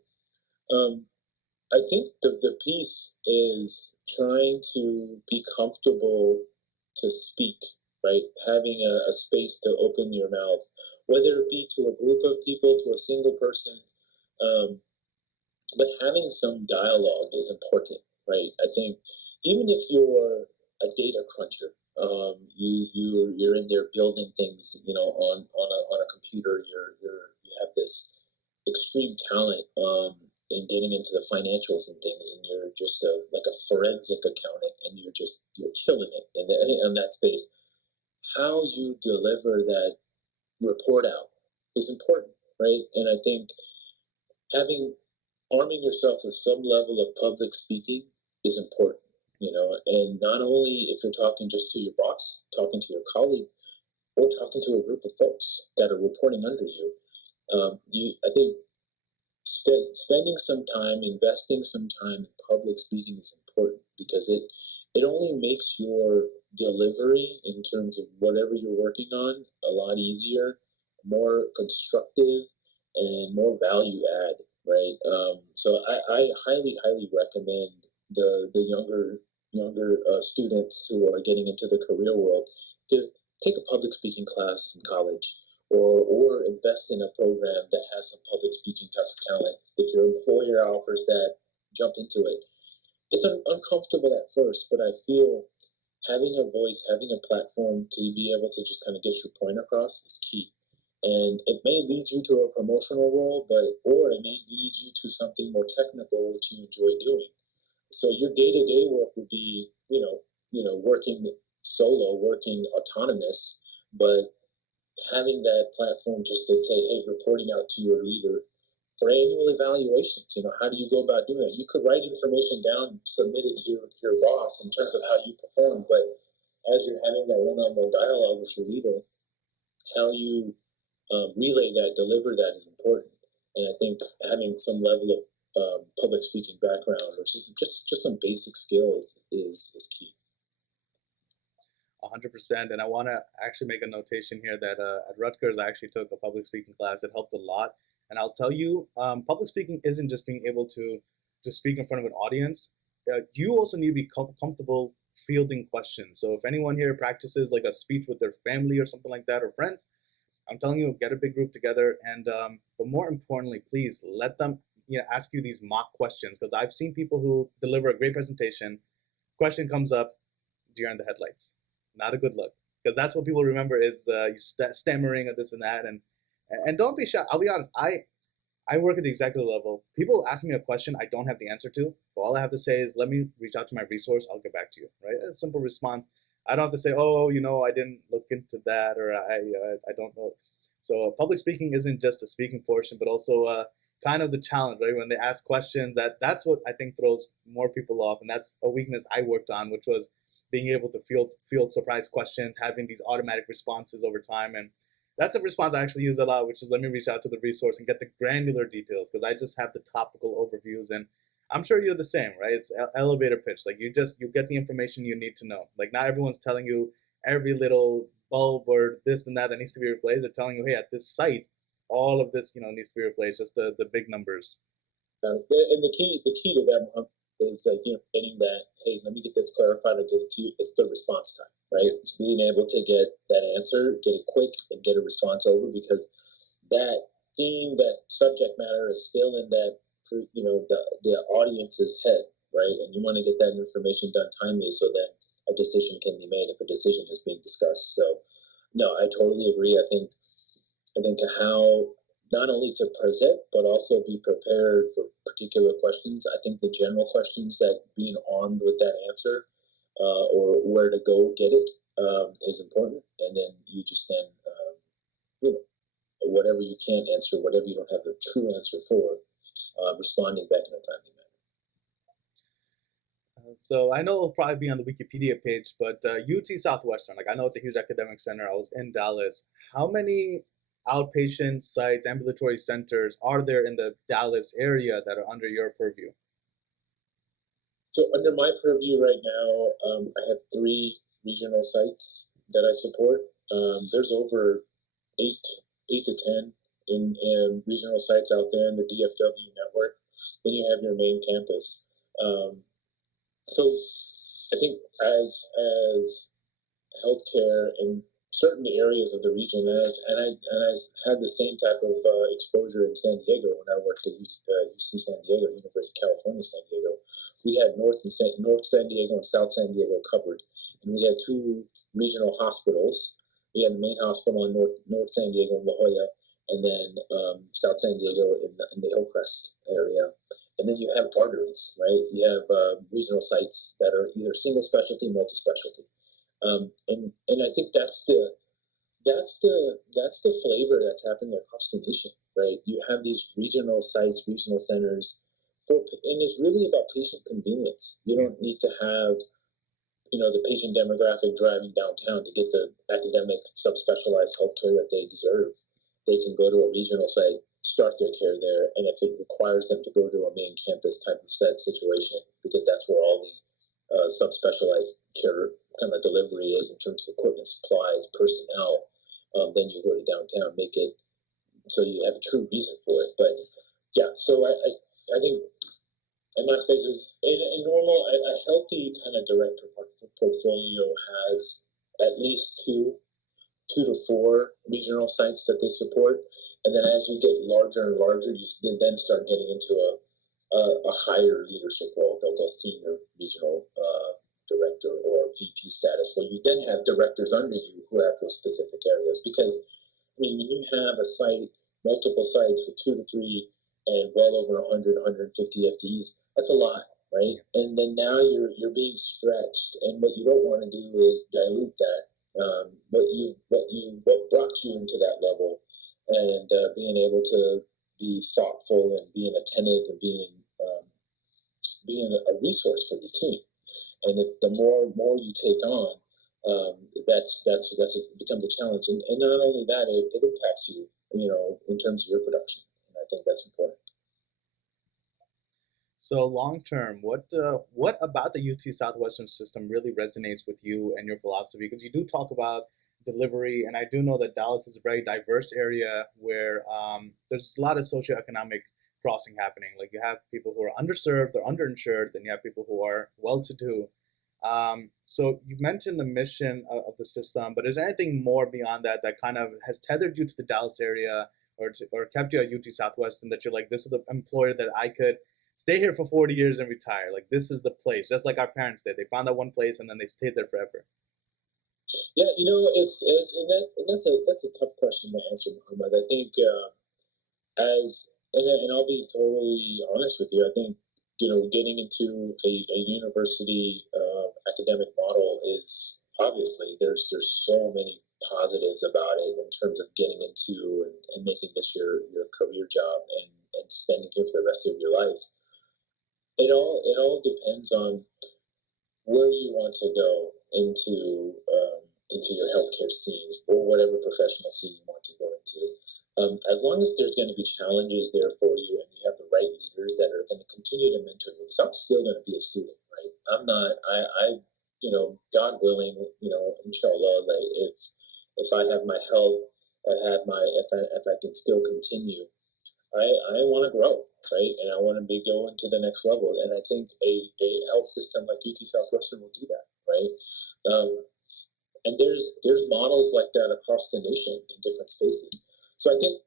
I think the piece is trying to be comfortable to speak, right? Having a space to open your mouth, whether it be to a group of people, to a single person. But having some dialogue is important, right? I think even if you're a data cruncher, you're in there building things, on a computer. You have this extreme talent in getting into the financials and things, and you're just like a forensic accountant, and you're killing it in that space. How you deliver that report out is important, right? And I think arming yourself with some level of public speaking is important, and not only if you're talking just to your boss, talking to your colleague, or talking to a group of folks that are reporting under you. I think spending some time, investing some time in public speaking is important, because it only makes your delivery in terms of whatever you're working on a lot easier, more constructive, and more value add, right? So I highly recommend the younger students who are getting into the career world to take a public speaking class in college, or invest in a program that has some public speaking type of talent. If your employer offers that, jump into it. It's uncomfortable at first, but I feel having a voice, having a platform to be able to just kind of get your point across is key. And it may lead you to a promotional role, or it may lead you to something more technical, which you enjoy doing. So your day-to-day work would be, working solo, working autonomous, but having that platform just to say, hey, reporting out to your leader for annual evaluations. How do you go about doing that? You could write information down, submit it to your boss in terms of how you perform, but as you're having that one-on-one dialogue with your leader, how you relay that, deliver that is important. And I think having some level of public speaking background or just some basic skills is key. 100%. And I want to actually make a notation here that at Rutgers, I actually took a public speaking class that helped a lot. And I'll tell you, public speaking isn't just being able to speak in front of an audience. You also need to be comfortable fielding questions. So if anyone here practices like a speech with their family or something like that or friends, I'm telling you, get a big group together. And but more importantly, please let them ask you these mock questions, because I've seen people who deliver a great presentation. Question comes up, deer in the headlights. Not a good look, because that's what people remember is you stammering or this and that. And don't be shy. I'll be honest. I work at the executive level. People ask me a question I don't have the answer to. But all I have to say is, let me reach out to my resource. I'll get back to you. Right? A simple response. I don't have to say, oh, I didn't look into that, or I don't know. So public speaking isn't just the speaking portion, but also kind of the challenge, right? When they ask questions, that's what I think throws more people off, and that's a weakness I worked on, which was being able to field surprise questions, having these automatic responses over time. And that's a response I actually use a lot, which is, let me reach out to the resource and get the granular details, because I just have the topical overviews. And I'm sure you're the same, right? It's elevator pitch. Like you get the information you need to know. Like not everyone's telling you every little bulb or this and that needs to be replaced. They're telling you, hey, at this site, all of this, needs to be replaced. Just the big numbers. And the key to that is getting that, hey, let me get this clarified or get it to you. It's the response time, right? It's being able to get that answer, get it quick, and get a response over, because that theme, that subject matter is still in that, the audience's head, right? And you want to get that information done timely so that a decision can be made if a decision is being discussed. So, no, I totally agree. I think how not only to present, but also be prepared for particular questions. I think the general questions, that being armed with that answer or where to go get it is important. And then you just whatever you can't answer, whatever you don't have the true answer for, responding back in a timely manner. So I know it'll probably be on the Wikipedia page, but UT Southwestern, like I know it's a huge academic center. I was in Dallas. How many outpatient sites, ambulatory centers are there in the Dallas area that are under your purview? So under my purview right now, I have 3 regional sites that I support. There's over 8 to 10 in regional sites out there in the DFW network. Then you have your main campus. So I think as healthcare in certain areas of the region, and I had the same type of exposure in San Diego when I worked at UC San Diego, University of California, San Diego. We had North San Diego and South San Diego covered, and we had 2 regional hospitals. We had the main hospital in North San Diego in La Jolla, and then South San Diego in the Hillcrest area. And then you have arteries, right? You have regional sites that are either single specialty, multi-specialty. And I think that's the flavor that's happening across the nation, right? You have these regional sites, regional centers, and it's really about patient convenience. You don't need to have, the patient demographic driving downtown to get the academic subspecialized healthcare that they deserve. They can go to a regional site, start their care there, and if it requires them to go to a main campus type of situation, because that's where all the subspecialized care kind of delivery is in terms of equipment, supplies, personnel, then you go to downtown, make it so you have a true reason for it. But yeah, so I think in my spaces, in normal, a healthy kind of director portfolio has at least two to 4 regional sites that they support. And then as you get larger and larger, you then start getting into a higher leadership role. They'll go senior regional director or VP status, where you then have directors under you who have those specific areas. Because, when you have a site, multiple sites with 2 to 3 and well over 100, 150 FTEs, that's a lot. right? And then now you're being stretched, and what you don't want to do is dilute that. What brought you into that level, and being able to be thoughtful and being attentive and being a resource for your team. And if the more you take on, it becomes a challenge. And not only that, it impacts you, in terms of your production. And I think that's important. So long term, what about the UT Southwestern system really resonates with you and your philosophy? Because you do talk about delivery, and I do know that Dallas is a very diverse area where there's a lot of socioeconomic crossing happening. Like you have people who are underserved or underinsured, then you have people who are well-to-do. So you mentioned the mission of the system, but is there anything more beyond that that kind of has tethered you to the Dallas area or kept you at UT Southwestern that you're like, this is the employer that I could stay here for 40 years and retire. Like this is the place, just like our parents did. They found that one place and then they stayed there forever. Yeah, that's a tough question to answer, Muhammad. I think as and I'll be totally honest with you. I think getting into a university academic model is obviously there's so many positives about it in terms of getting into and making this your career job and spending here for the rest of your life. It all depends on where you want to go into your healthcare scene or whatever professional scene you want to go into. As long as there's going to be challenges there for you and you have the right leaders that are going to continue to mentor you, because I'm still going to be a student, right? I'm not, God willing, inshallah, like if I have my health, if I can still continue, I want to grow, right? And I want to be going to the next level. And I think a health system like UT Southwestern will do that, right? And there's models like that across the nation in different spaces. So I think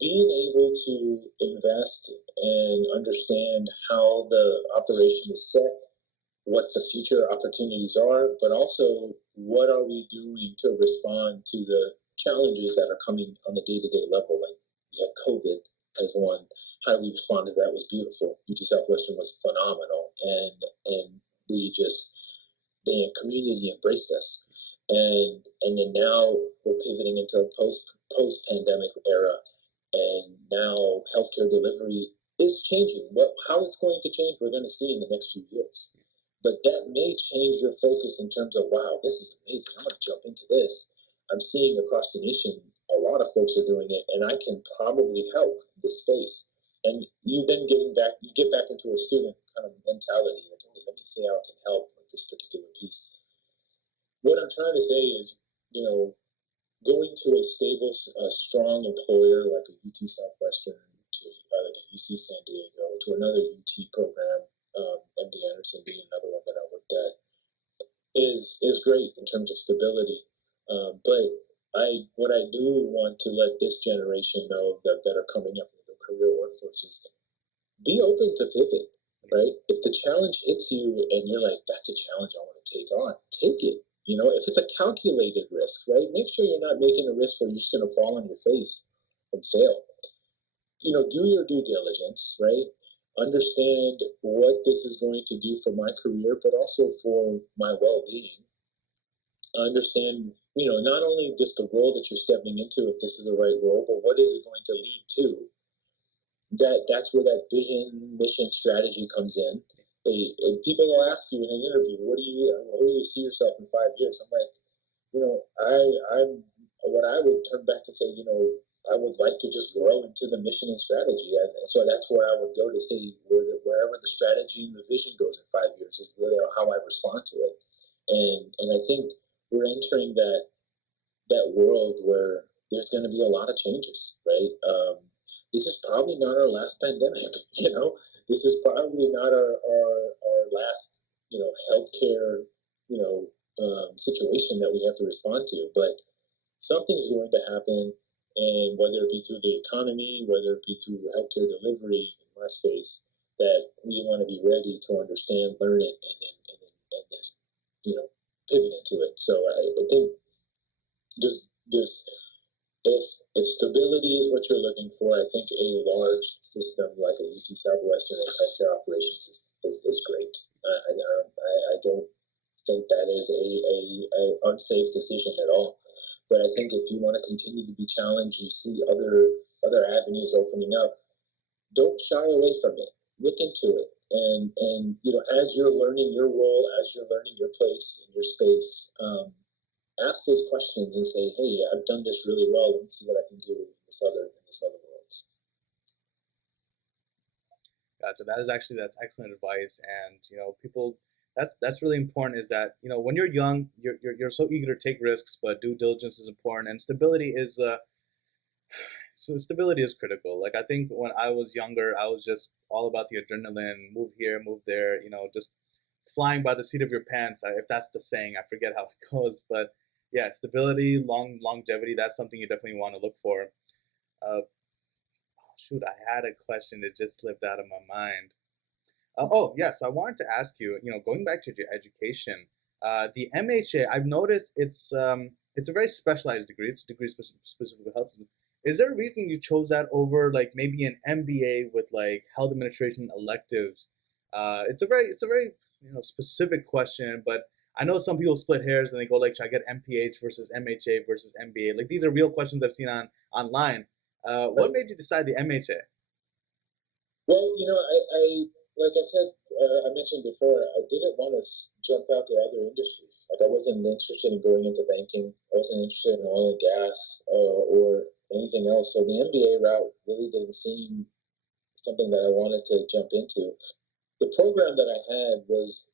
being able to invest and understand how the operation is set, what the future opportunities are, but also what are we doing to respond to the challenges that are coming on the day-to-day level. Like we had COVID as one. How we responded to that was beautiful. UT Southwestern was phenomenal, and the community embraced us. And then now we're pivoting into a post pandemic era, and now healthcare delivery is changing. How it's going to change, we're going to see in the next few years. But that may change your focus in terms of, wow, this is amazing. I'm going to jump into this. I'm seeing across the nation a lot of folks are doing it, and I can probably help this space. And you get back into a student kind of mentality. Like, okay, let me see how I can help with this particular piece. What I'm trying to say is, going to a stable, strong employer like a UT Southwestern, to like a UC San Diego, to another UT program, MD Anderson being another one that I worked at, is great in terms of stability. But what I do want to let this generation know that are coming up in the career workforce is be open to pivot, right? If the challenge hits you and you're like, that's a challenge I want to take it. If it's a calculated risk, right? Make sure you're not making a risk where you're just going to fall on your face and fail. Do your due diligence, right? Understand what this is going to do for my career, but also for my well-being. Understand, not only just the role that you're stepping into, if this is the right role, but what is it going to lead to? That's where that vision, mission, strategy comes in. And people will ask you in an interview, where do you see yourself in 5 years? I'm like, what I would turn back and say, I would like to just grow into the mission and strategy. And so that's where I would go to say wherever the strategy and the vision goes in 5 years is really how I respond to it. And I think we're entering that world where there's going to be a lot of changes, right? This is probably not our last pandemic, This is probably not our last, healthcare, situation that we have to respond to. But something's going to happen, and whether it be through the economy, whether it be through healthcare delivery in my space, that we want to be ready to understand, learn it, and then pivot into it. So I think just this if stability is what you're looking for, I think a large system like a UT Southwestern and healthcare operations is great. I don't think that is a unsafe decision at all. But I think if you want to continue to be challenged, you see other avenues opening up, don't shy away from it. Look into it. And as you're learning your role, as you're learning your place in your space, ask those questions and say, hey, I've done this really well. Let me see what I can do in this other world. Gotcha. That's excellent advice. And people, that's really important. Is that when you're young, you're so eager to take risks, but due diligence is important, and stability is so stability is critical. Like, I think when I was younger, I was just all about the adrenaline, move here, move there, just flying by the seat of your pants. If that's the saying, I forget how it goes, but yeah, stability, longevity, that's something you definitely want to look for. Uh, Shoot, I had a question that just slipped out of my mind. Oh, yes, I wanted to ask you, going back to your education, the MHA, I've noticed it's a very specialized degree. It's a degree specific to health system. Is there a reason you chose that over like maybe an MBA with like health administration electives? It's a very specific question, but I know some people split hairs and they go like, should I get MPH versus MHA versus MBA? Like, these are real questions I've seen online. What made you decide the MHA? Well, I like I said, I mentioned before, I didn't want to jump out to other industries. Like, I wasn't interested in going into banking. I wasn't interested in oil and gas or anything else. So the MBA route really didn't seem something that I wanted to jump into. The program that I had was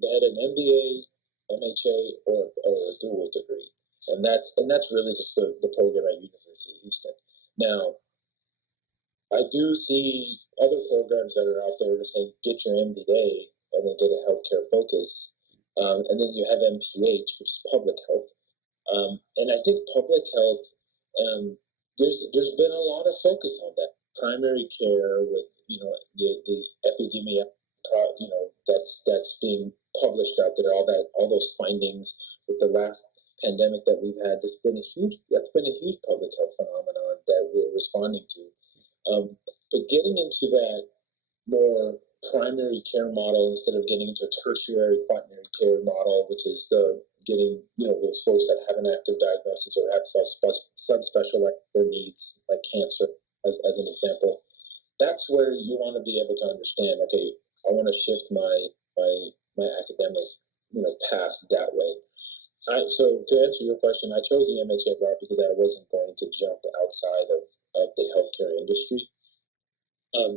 they had an MBA, MHA, or a dual degree, and that's really just the program at University of Houston. Now, I do see other programs that are out there to say get your MBA and then get a healthcare focus, and then you have MPH, which is public health, and I think public health. There's been a lot of focus on that primary care with the epidemic, that's being published out there. All those findings with the last pandemic that we've had. That's been a huge public health phenomenon that we're responding to. But getting into that more primary care model instead of getting into a tertiary quaternary care model, which is getting those folks that have an active diagnosis or have subspecialized needs like cancer, as an example. That's where you want to be able to understand. Okay, I want to shift my academic path that way. So to answer your question, I chose the MHA route because I wasn't going to jump outside of the healthcare industry.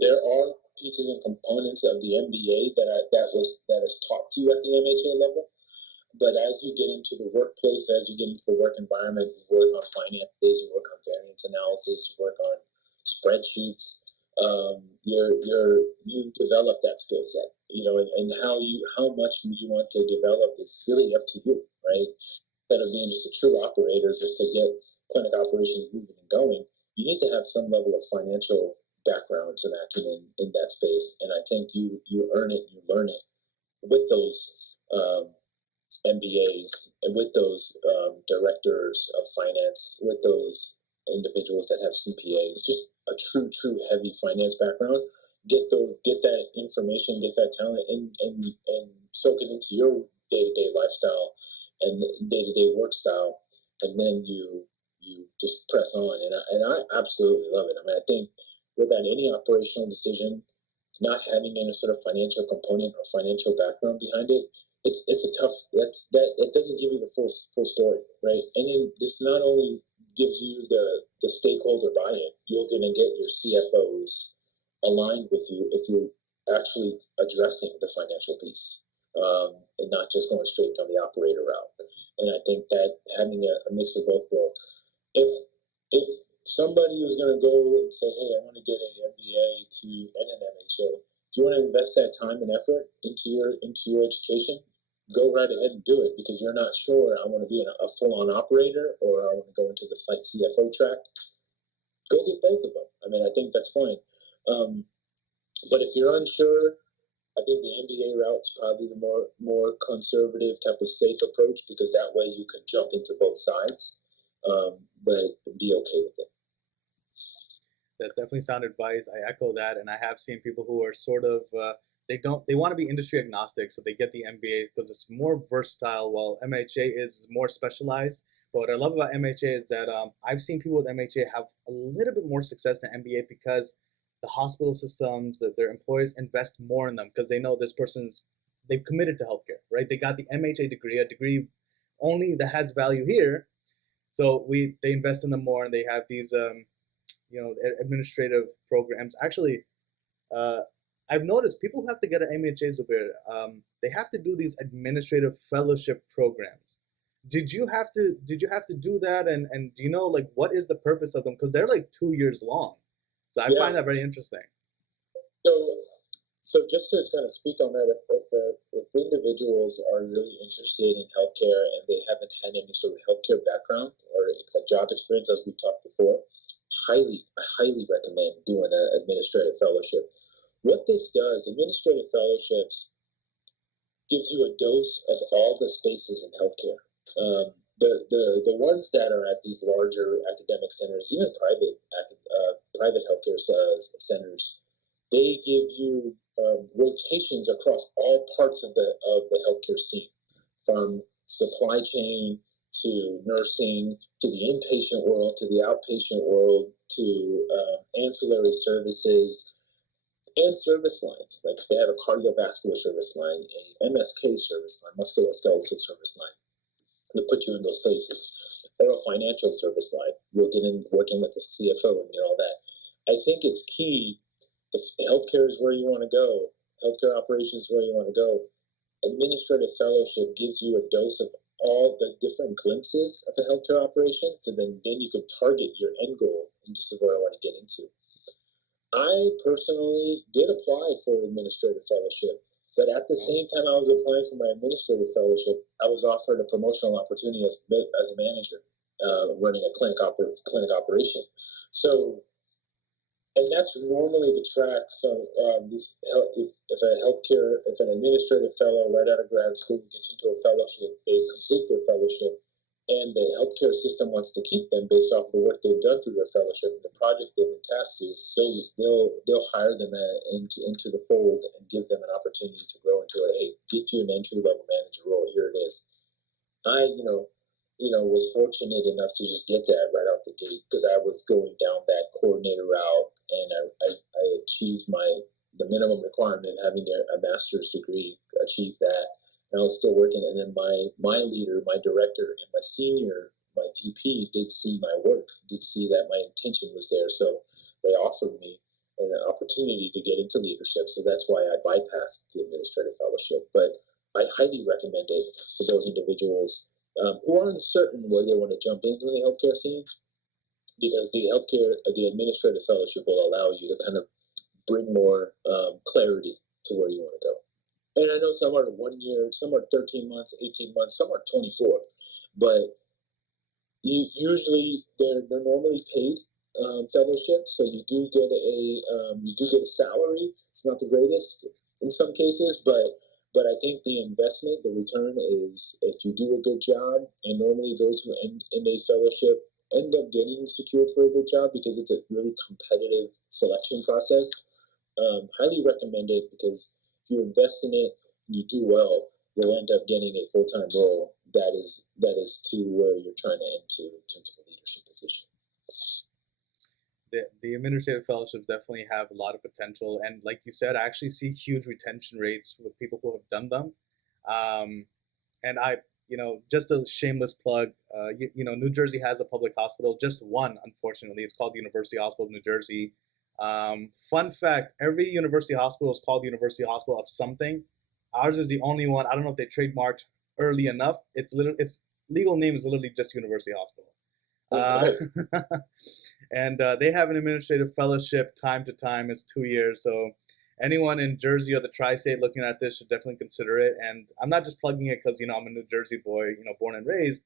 There are pieces and components of the MBA that is taught to you at the MHA level, but as you get into the workplace, as you get into the work environment, you work on finances, you work on variance analysis, you work on spreadsheets. You develop that skill set, and how much you want to develop is really up to you, right? Instead of being just a true operator, just to get clinic operations moving and going, you need to have some level of financial backgrounds and acumen in that space. And I think you earn it, you learn it with those MBAs and with those directors of finance, with those individuals that have CPAs, just a true heavy finance background. Get that information, get that talent, and soak it into your day-to-day lifestyle and day-to-day work style, and then you just press on. And I absolutely love it. I mean, I think without any operational decision, not having any sort of financial component or financial background behind it, it's a tough. It doesn't give you the full story, right? And then this not only gives you the stakeholder buy-in, you're going to get your CFOs aligned with you if you're actually addressing the financial piece, and not just going straight on the operator route. And I think that having a mix of both worlds, if somebody was going to go and say, hey, I want to get an MBA and an MHA, if you want to invest that time and effort into your education, go right ahead and do it, because you're not sure, I want to be a full-on operator or I want to go into the site CFO track. Go get both of them. I mean, I think that's fine. But if you're unsure, I think the MBA route is probably the more conservative type of safe approach, because that way you can jump into both sides. but be okay with it. That's definitely sound advice. I echo that, and I have seen people who are sort of they want to be industry agnostic, so they get the MBA because it's more versatile. While MHA is more specialized. But what I love about MHA is that I've seen people with MHA have a little bit more success than MBA because the hospital systems, that their employers invest more in them because they know this person's they've committed to healthcare, right? They got the MHA degree, a degree only that has value here. So they invest in them more, and they have these administrative programs. Actually, uh, I've noticed people who have to get an MHA, Zubair, they have to do these administrative fellowship programs. Did you have to do that? And do you know like what is the purpose of them? Because they're like 2 years long. So I Yeah. find that very interesting. So, so just to kind of speak on that, if individuals are really interested in healthcare and they haven't had any sort of healthcare background or job experience, as we've talked before, I highly recommend doing an administrative fellowship. What this does, administrative fellowships gives you a dose of all the spaces in healthcare. The ones that are at these larger academic centers, even private healthcare centers, they give you rotations across all parts of the healthcare scene, from supply chain to nursing to the inpatient world to the outpatient world to ancillary services and service lines. Like they have a cardiovascular service line, a MSK service line, musculoskeletal service line. To put you in those places, or a financial service line. You'll get in working with the CFO and all that. I think it's key if healthcare is where you want to go, healthcare operations is where you want to go. Administrative fellowship gives you a dose of all the different glimpses of a healthcare operation, so then you can target your end goal, and this is what I want to get into. I personally did apply for administrative fellowship, but at the same time I was applying for my administrative fellowship, I was offered a promotional opportunity as a manager, running a clinic operation. So, and that's normally the track. So, if an administrative fellow right out of grad school gets into a fellowship, they complete their fellowship, and the healthcare system wants to keep them based off of the work they've done through their fellowship and the projects they've been tasked to, they'll hire them into the fold and give them an opportunity to grow into it. Hey, get you an entry level manager role. Here it is. I was fortunate enough to just get that right out the gate because I was going down that coordinator route, and I achieved the minimum requirement, having a master's degree, achieved that. And I was still working, and then my leader, my director, and my VP did see my work, did see that my intention was there. So they offered me an opportunity to get into leadership. So that's why I bypassed the administrative fellowship. But I highly recommend it for those individuals who are uncertain where they want to jump into the healthcare scene, because the administrative fellowship will allow you to kind of bring more clarity to where you want to go. And I know some are 1 year, some are 13 months, 18 months, some are 24. But usually they're normally paid fellowships, so you do get a salary. It's not the greatest in some cases, but I think the investment, the return is if you do a good job, and normally those who end in a fellowship end up getting secured for a good job because it's a really competitive selection process. Highly recommend it because if you invest in it and you do well, you'll end up getting a full-time role that is to where you're trying to end to in terms of a leadership position. The administrative fellowships definitely have a lot of potential, and like you said, I actually see huge retention rates with people who have done them. And just a shameless plug, New Jersey has a public hospital, just one, unfortunately. It's called the University Hospital of New Jersey. Fun fact, every university hospital is called the University Hospital of something. Ours is the only one. I don't know if they trademarked early enough. Its legal name is literally just University Hospital. And they have an administrative fellowship time to time. It's 2 years. So anyone in Jersey or the tri-state looking at this should definitely consider it. And I'm not just plugging it because, I'm a New Jersey boy, born and raised.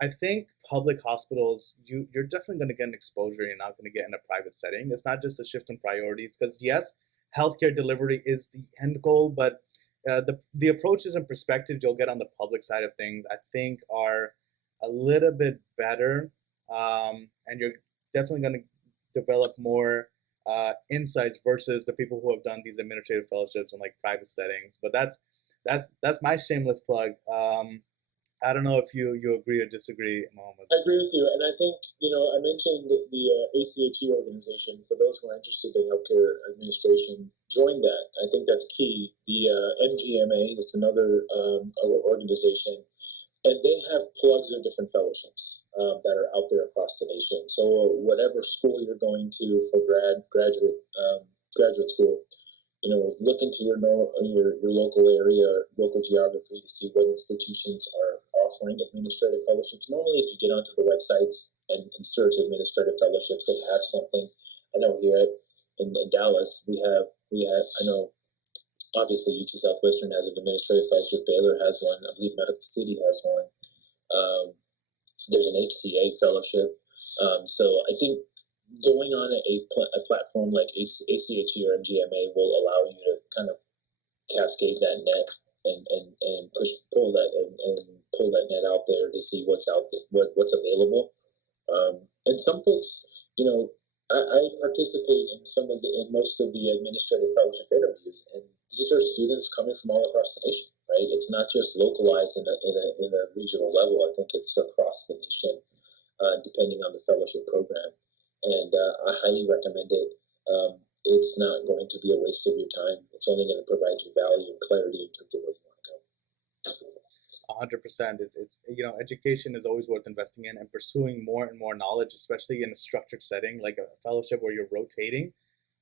I think public hospitals, you're definitely going to get an exposure you're not going to get in a private setting. It's not just a shift in priorities because, yes, healthcare delivery is the end goal, but the approaches and perspectives you'll get on the public side of things, I think, are a little bit better, and you're definitely going to develop more insights versus the people who have done these administrative fellowships in like private settings. But that's my shameless plug. I don't know if you agree or disagree, Mohammed. I agree with you, and I think I mentioned the ACHE organization. For those who are interested in healthcare administration, join that. I think that's key. The MGMA, it's another organization, and they have plugs of different fellowships that are out there across the nation. So whatever school you're going to for graduate school, look into your local area, local geography to see what institutions are offering administrative fellowships. Normally, if you get onto the websites and search administrative fellowships, they have something. I know here in Dallas, we have. I know obviously UT Southwestern has an administrative fellowship. Baylor has one. I believe Medical City has one. There's an HCA fellowship. So I think going on a platform like ACHE or MGMA will allow you to kind of cascade that net and pull that net out there to see what's out there, what's available. And some folks, I participate in most of the administrative fellowship interviews, and these are students coming from all across the nation, right? It's not just localized in a regional level. I think it's across the nation, depending on the fellowship program. And I highly recommend it. It's not going to be a waste of your time. It's only going to provide you value and clarity in terms of where you want to go. 100%. It's education is always worth investing in and pursuing more and more knowledge, especially in a structured setting like a fellowship where you're rotating.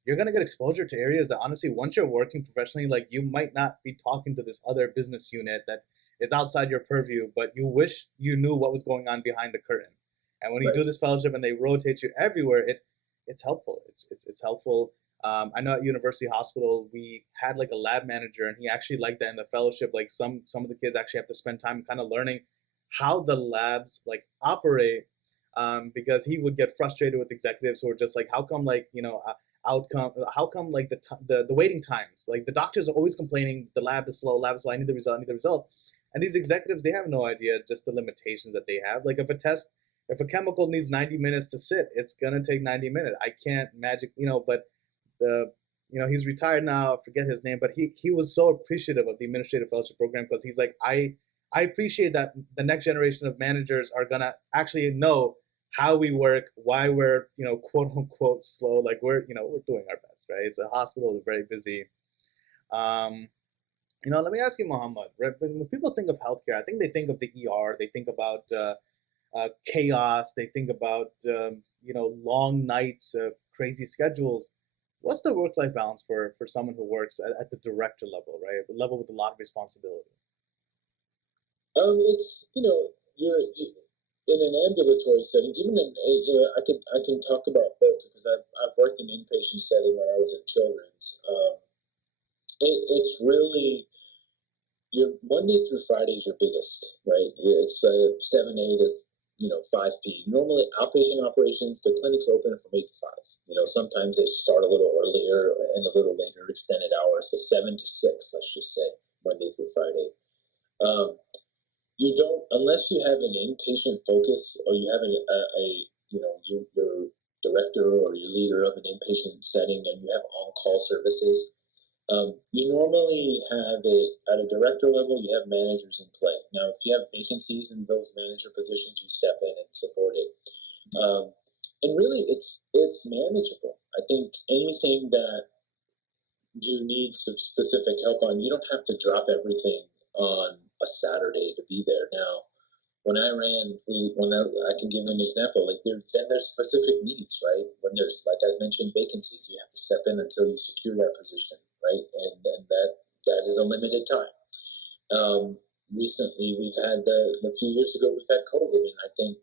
You're going to get exposure to areas that honestly, once you're working professionally, like you might not be talking to this other business unit that is outside your purview, but you wish you knew what was going on behind the curtain. And when you do this fellowship and they rotate you everywhere, it's helpful. It's helpful. I know at University Hospital we had like a lab manager, and he actually liked that in the fellowship. Like some of the kids actually have to spend time kind of learning how the labs like operate, because he would get frustrated with executives who are just like, how come like outcome? How come like the waiting times? Like the doctors are always complaining the lab is slow. I need the result. I need the result. And these executives, they have no idea just the limitations that they have. Like if a chemical needs 90 minutes to sit, it's gonna take 90 minutes. I can't but he's retired now. I forget his name, but he was so appreciative of the administrative fellowship program because he's like, I appreciate that the next generation of managers are gonna actually know how we work, why we're quote unquote slow. Like we're doing our best, right? It's a hospital, we're very busy. Let me ask you, Mohammed. Right? When people think of healthcare, I think they think of the ER. They think about chaos. They think about long nights, crazy schedules. What's the work-life balance for someone who works at the director level, right? The level with a lot of responsibility. It's you're in an ambulatory setting. Even in I can talk about both because I've worked in an inpatient setting when I was in children's. It's really your Monday through Friday is your biggest, right? It's 7 a to 5 p. Normally outpatient operations, the clinic's open from 8 to 5. Sometimes they start a little earlier and a little later, extended hours, so 7 to 6, let's just say, Monday through Friday. You don't, unless you have an inpatient focus or you have your director or your leader of an inpatient setting and you have on-call services. You normally have it at a director level. You have managers in play. Now, if you have vacancies in those manager positions, you step in and support it. And really, it's manageable. I think anything that you need some specific help on, you don't have to drop everything on a Saturday to be there. Now, when I ran, I can give an example. Like there's specific needs, right? When there's, like I mentioned, vacancies, you have to step in until you secure that position, right? And that is a limited time. Recently, we've had a few years ago we've had COVID, and I think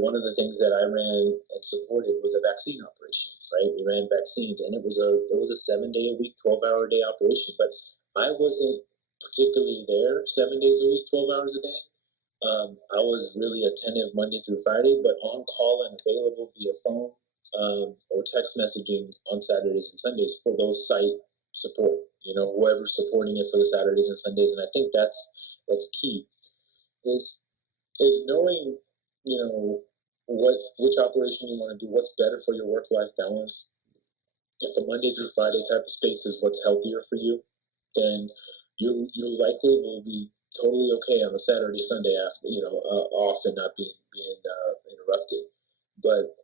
one of the things that I ran and supported was a vaccine operation, right? We ran vaccines, and it was a 7-day-a-week, 12-hour-a-day operation, but I wasn't particularly there 7 days a week, 12 hours a day. I was really attentive Monday through Friday, but on call and available via phone or text messaging on Saturdays and Sundays for those site support. Whoever's supporting it for the Saturdays and Sundays, and I think that's key. Is is knowing, you know, which operation you want to do, what's better for your work-life balance. If a Monday through Friday type of space is what's healthier for you, then you likely will be totally okay on the Saturday Sunday after, off and not being interrupted. But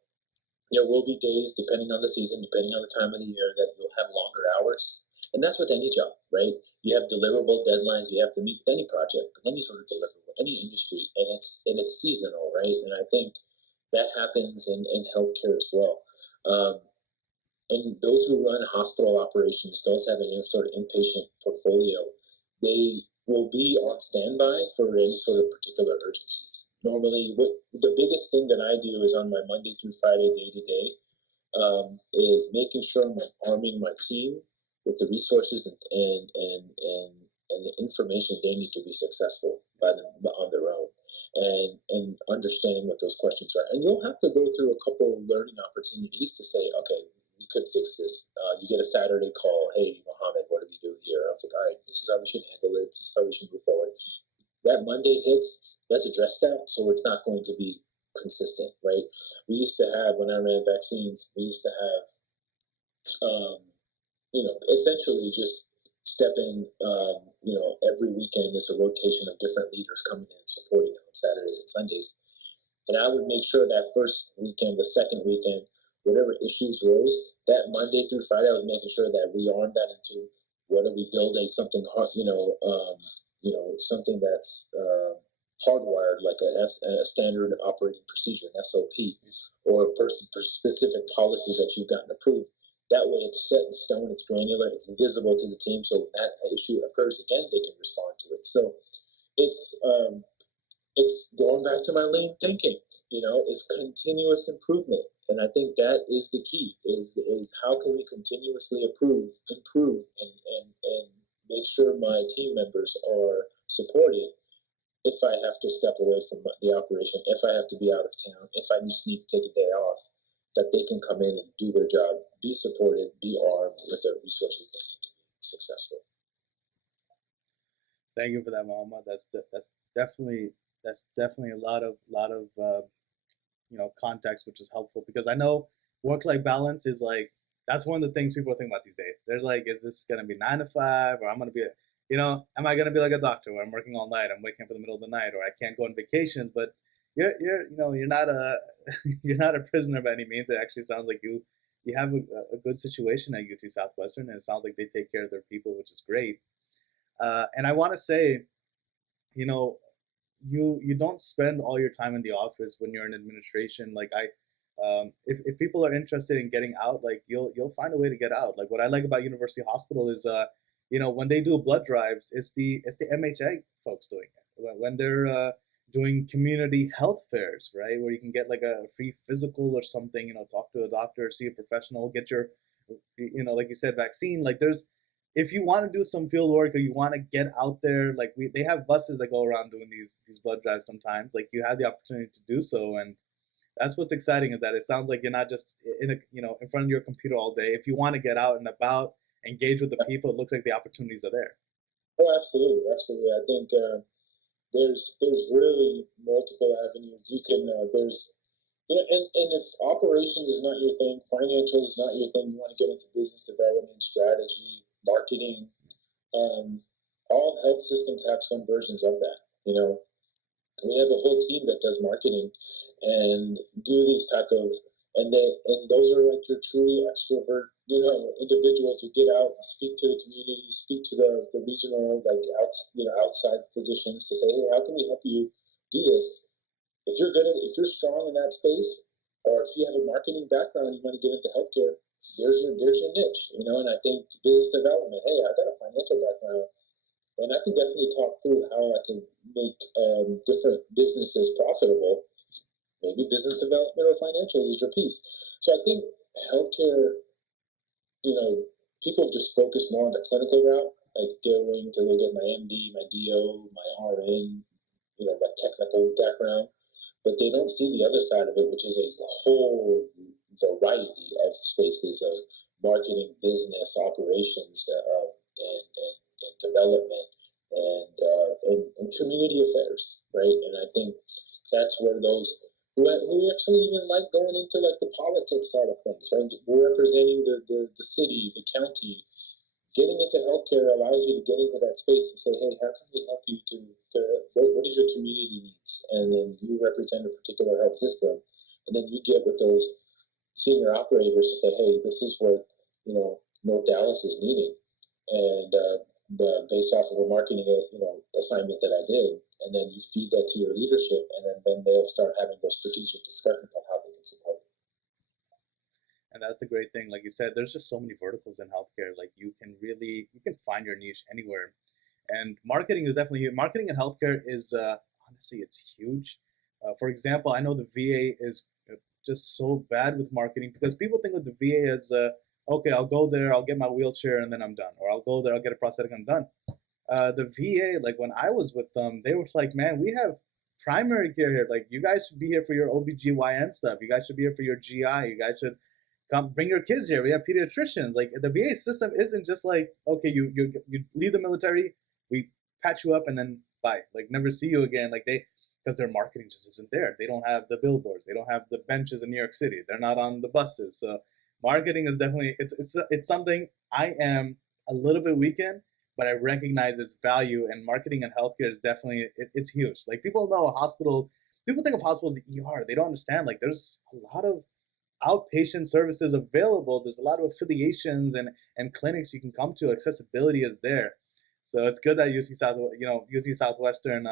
there will be days, depending on the season, depending on the time of the year, that you'll have longer hours. And that's with any job, right? You have deliverable deadlines you have to meet with any project, with any sort of deliverable, any industry, and it's seasonal, right? And I think that happens in healthcare as well. And those who run hospital operations, those have any sort of inpatient portfolio, they will be on standby for any sort of particular urgencies. Normally, the biggest thing that I do is on my Monday through Friday day to day is making sure I'm arming my team with the resources and the information they need to be successful on their own, and understanding what those questions are. And you'll have to go through a couple of learning opportunities to say, okay, we could fix this. You get a Saturday call, hey, Mohammed, what do we do here? I was like, all right, this is how we should handle it. This is how we should move forward. That Monday hits, let's address that, so it's not going to be consistent, right? We used to have, when I ran vaccines, we used to have, essentially just step in, every weekend. It's a rotation of different leaders coming in and supporting on Saturdays and Sundays. And I would make sure that first weekend, the second weekend, whatever issues rose, that Monday through Friday, I was making sure that we armed that into whether we build something something that's hardwired, like a standard operating procedure, an SOP, or a specific policy that you've gotten approved. That way it's set in stone, it's granular, it's visible to the team, so when that issue occurs again, they can respond to it. So it's going back to my lean thinking, it's continuous improvement. And I think that is the key, is how can we continuously improve and make sure my team members are supported if I have to step away from the operation, if I have to be out of town, if I just need to take a day off, that they can come in and do their job, be supported, be armed with the resources they need to be successful. Thank you for that, Mohammed. That's definitely a lot of context, which is helpful, because I know work-life balance is like, that's one of the things people are thinking about these days. They're like, is this gonna be 9 to 5, or I'm gonna be, am I gonna be like a doctor where I'm working all night, I'm waking up in the middle of the night, or I can't go on vacations? But you're not a you're not a prisoner by any means. It actually sounds like you have a good situation at UT Southwestern, and it sounds like they take care of their people, which is great. And I want to say, you don't spend all your time in the office when you're in administration. Like if people are interested in getting out, like you'll find a way to get out. Like what I like about University Hospital is, when they do blood drives, it's the MHA folks doing it. When they're doing community health fairs, right, where you can get like a free physical or something, talk to a doctor, see a professional, get your, like you said, vaccine. Like if you want to do some field work, or you want to get out there, like they have buses that go around doing these blood drives sometimes. Like you have the opportunity to do so, and that's what's exciting, is that it sounds like you're not just in front of your computer all day. If you want to get out and about, engage with the people, it looks like the opportunities are there. Oh, absolutely, absolutely. I think there's really multiple avenues you can. And if operations is not your thing, financial is not your thing, you want to get into business development, strategy, marketing. All health systems have some versions of that. We have a whole team that does marketing and do these type of, and those are like your truly extrovert, individuals who get out and speak to the community, speak to the regional, outside physicians to say, hey, how can we help you do this? If you're strong in that space, or if you have a marketing background, you want to get into healthcare, there's your niche, and I think business development, hey, I got a financial background, and I can definitely talk through how I can make different businesses profitable. Maybe business development or financial is your piece. So I think healthcare, people just focus more on the clinical route, like going to go get my MD, my DO, my RN, my technical background, but they don't see the other side of it, which is a whole variety of spaces of marketing, business, operations, and development, and community affairs, right? And I think that's where those who actually even like going into like the politics side of things, right? We're representing the city, the county. Getting into healthcare allows you to get into that space and say, hey, how can we help you to what is your community needs? And then you represent a particular health system. And then you get with those senior operators to say, hey, this is what, North Dallas is needing. And based off of a marketing, assignment that I did. And then you feed that to your leadership, and then they'll start having those strategic discussions on how they can support it. And that's the great thing. Like you said, there's just so many verticals in healthcare. Like you can find your niche anywhere. And marketing is definitely marketing in healthcare is honestly it's huge. For example, I know the VA is just so bad with marketing because people think of the VA as okay, I'll go there, I'll get my wheelchair, and then I'm done, or I'll go there, I'll get a prosthetic, I'm done. The VA, like when I was with them, they were like, man, we have primary care here. Like you guys should be here for your OBGYN stuff. You guys should be here for your GI. You guys should come bring your kids here. We have pediatricians. Like the VA system isn't just like, okay, you leave the military, we patch you up and then bye. Like never see you again. Like because their marketing just isn't there. They don't have the billboards. They don't have the benches in New York City. They're not on the buses. So marketing is definitely it's something I am a little bit weak in, but I recognize its value. And marketing in healthcare is definitely it's huge. Like people think of hospitals as ER. They don't understand. Like there's a lot of outpatient services available. There's a lot of affiliations and clinics you can come to. Accessibility is there, so it's good that UT Southwestern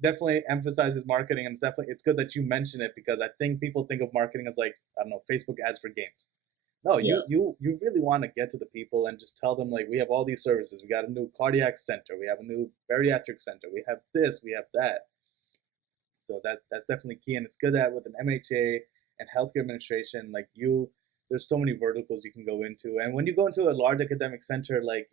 definitely emphasizes marketing, and it's good that you mention it because I think people think of marketing as like I don't know Facebook ads for games. No, Yeah. you really want to get to the people and just tell them like we have all these services. We got a new cardiac center. We have a new bariatric center. We have this. We have that. So that's definitely key, and it's good that with an MHA and healthcare administration, like there's so many verticals you can go into. And when you go into a large academic center, like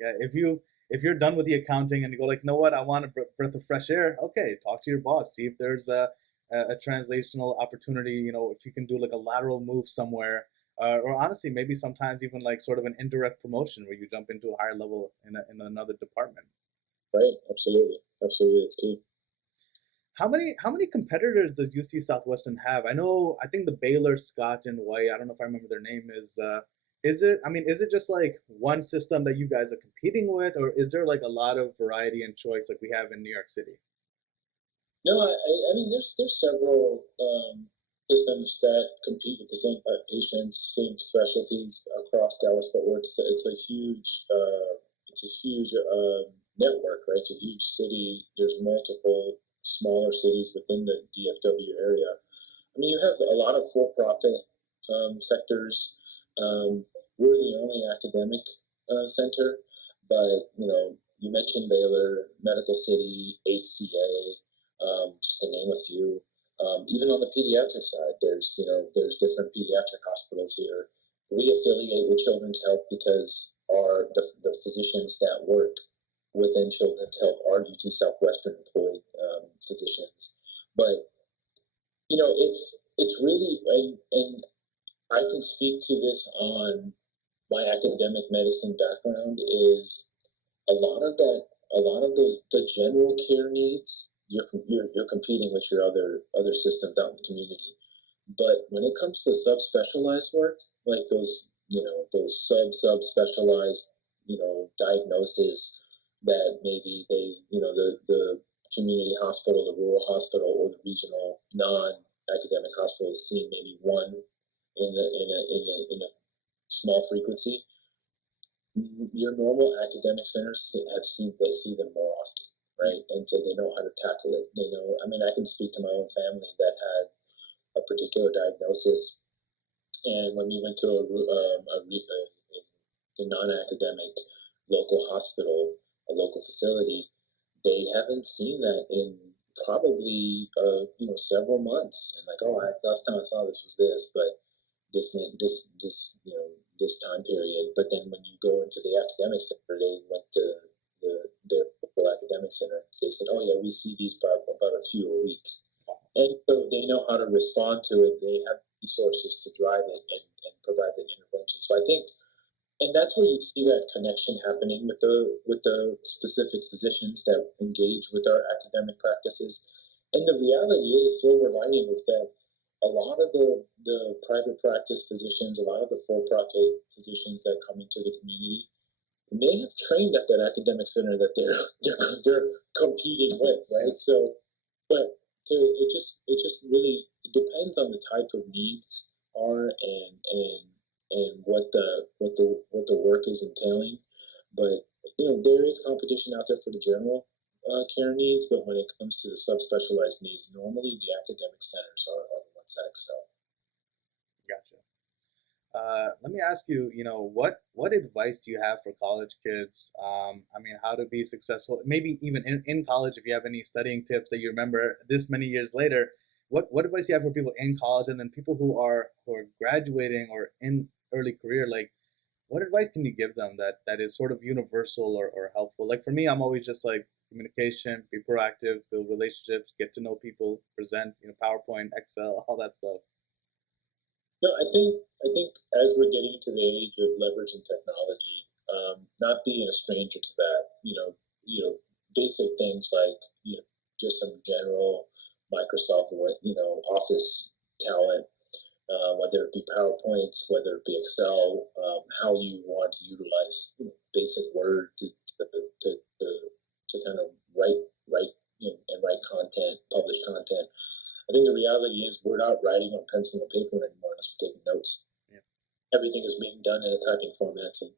if you're done with the accounting and you go like, you know what, I want a breath of fresh air. Okay, talk to your boss, see if there's a translational opportunity. If you can do like a lateral move somewhere, or honestly, maybe sometimes even like sort of an indirect promotion where you jump into a higher level in another department. Right. Absolutely. Absolutely. It's key. How many competitors does UC Southwestern have? I think the Baylor, Scott, and White. I don't know if I remember their name. Is it just like one system that you guys are competing with, or is there like a lot of variety and choice like we have in New York City? No, I mean, there's several systems that compete with the same patients, same specialties across Dallas-Fort Worth. It's a huge network, right? It's a huge city. There's multiple smaller cities within the DFW area. I mean, you have a lot of for-profit sectors. We're the only academic center, but you mentioned Baylor, Medical City, HCA, just to name a few. Even on the pediatric side, there's different pediatric hospitals here. We affiliate with Children's Health because the physicians that work within Children's Health are UT Southwestern employed physicians. But it's really and I can speak to this on my academic medicine background is a lot of the general care needs you're competing with your other systems out in the community. But when it comes to subspecialized work, like those subspecialized diagnoses that maybe the community hospital, the rural hospital, or the regional non-academic hospital is seeing maybe one in a small frequency. Your normal academic centers see them more often, right? And so they know how to tackle it. I mean, I can speak to my own family that had a particular diagnosis, and when we went to a non-academic local hospital, a local facility, they haven't seen that in probably several months. And like, last time I saw this was this, but this time period. But then when you go into the academic center, they went to their local academic center. They said, "Oh yeah, we see these about a few a week," and so they know how to respond to it. They have resources to drive it and provide the intervention. So I think, and and that's where you see that connection happening with the specific physicians that engage with our academic practices. And the reality is, silver lining is that a lot of the private practice physicians, a lot of the for-profit physicians that come into the community may have trained at that academic center that they're competing with, right? So, but it just really it depends on the type of needs are and what the work is entailing. But there is competition out there for the general care needs, but when it comes to the subspecialized needs, normally the academic centers are the ones that excel. Gotcha. Let me ask you, what advice do you have for college kids? I mean, how to be successful, maybe even in college, if you have any studying tips that you remember this many years later, what advice do you have for people in college and then people who are graduating or in early career, like what advice can you give them that is sort of universal or helpful? Like for me, I'm always just like communication, be proactive, build relationships, get to know people, present, PowerPoint, Excel, all that stuff. No, I think as we're getting to the age of leveraging technology, not being a stranger to that, basic things like just some general Microsoft, Office talent, whether it be PowerPoints, whether it be Excel, how you want to utilize basic Word to kind of write and write content, publish content. I think the reality is we're not writing on pencil and paper anymore unless we're taking notes. Yeah. Everything is being done in a typing format. So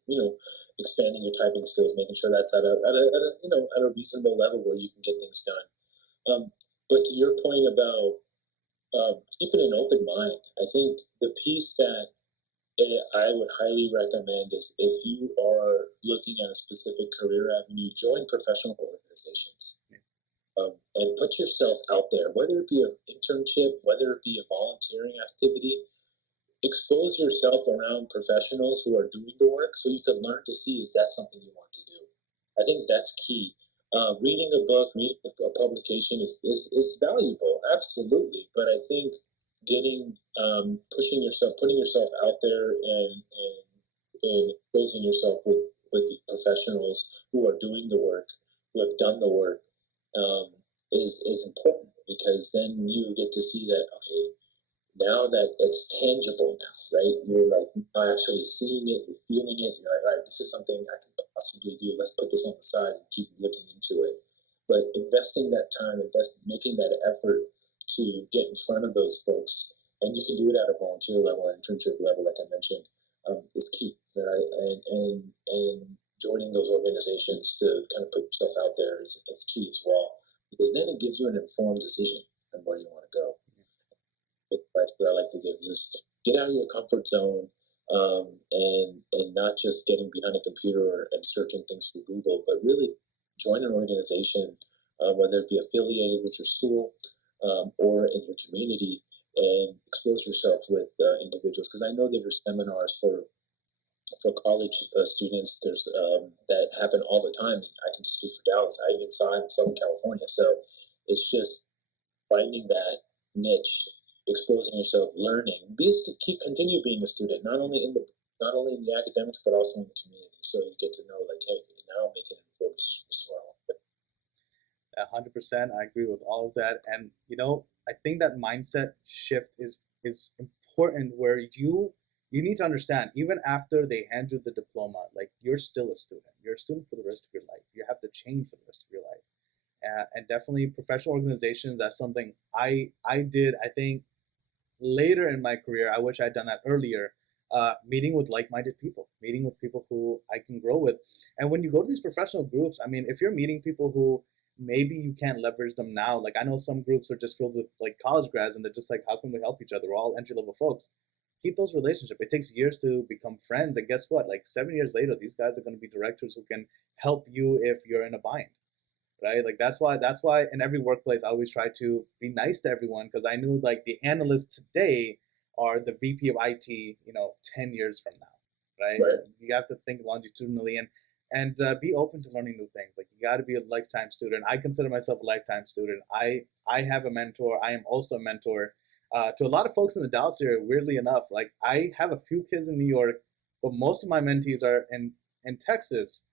expanding your typing skills, making sure that's at a reasonable level where you can get things done. But to your point about keeping an open mind, I think the piece that I would highly recommend is if you are looking at a specific career avenue, join professional organizations. And put yourself out there, whether it be an internship, whether it be a volunteering activity. Expose yourself around professionals who are doing the work so you can learn to see, is that something you want to do? I think that's key. Reading a book, reading a publication is valuable, absolutely. But I think putting yourself out there and exposing yourself with professionals who are doing the work, who have done the work, is important, because then you get to see that, okay, now that it's tangible now, right? You're like actually seeing it, you're feeling it, you're like, all right, this is something I can possibly do. Let's put this on the side and keep looking into it. But investing that time, making that effort to get in front of those folks, and you can do it at a volunteer level, an internship level, like I mentioned, is key, right? And joining those organizations to kind of put yourself out there is key as well, because then it gives you an informed decision on where you want to go. The advice that I like to give is just get out of your comfort zone, and not just getting behind a computer and searching things through Google, but really join an organization, whether it be affiliated with your school or in your community, and expose yourself with individuals. Because I know that there's seminars for college students. There's that happen all the time. I can just speak for Dallas. I even saw it in Southern California. So it's just finding that niche, exposing yourself, learning. Continue being a student, not only in the academics, but also in the community. So you get to know, like, hey, now I'm making an informed decision as well. 100%. I agree with all of that. And, I think that mindset shift is important, where you need to understand, even after they hand you the diploma, like, you're still a student. You're a student for the rest of your life. You have to change for the rest of your life. And definitely professional organizations, that's something I did, I think, later in my career. I wish I'd done that earlier. Meeting with like-minded people, meeting with people who I can grow with. And when you go to these professional groups, I mean, if you're meeting people who maybe you can't leverage them now, like I know some groups are just filled with like college grads and they're just like, how can we help each other? We're all entry-level folks. Keep those relationships. It takes years to become friends. And guess what? Like 7 years later, these guys are going to be directors who can help you if you're in a bind. Right? Like that's why in every workplace I always try to be nice to everyone, because I knew like the analysts today are the VP of IT, 10 years from now, right? Right. You have to think longitudinally and be open to learning new things. Like you got to be a lifetime student. I consider myself a lifetime student. I have a mentor. I am also a mentor to a lot of folks in the Dallas area. Weirdly enough, like I have a few kids in New York but most of my mentees are in Texas.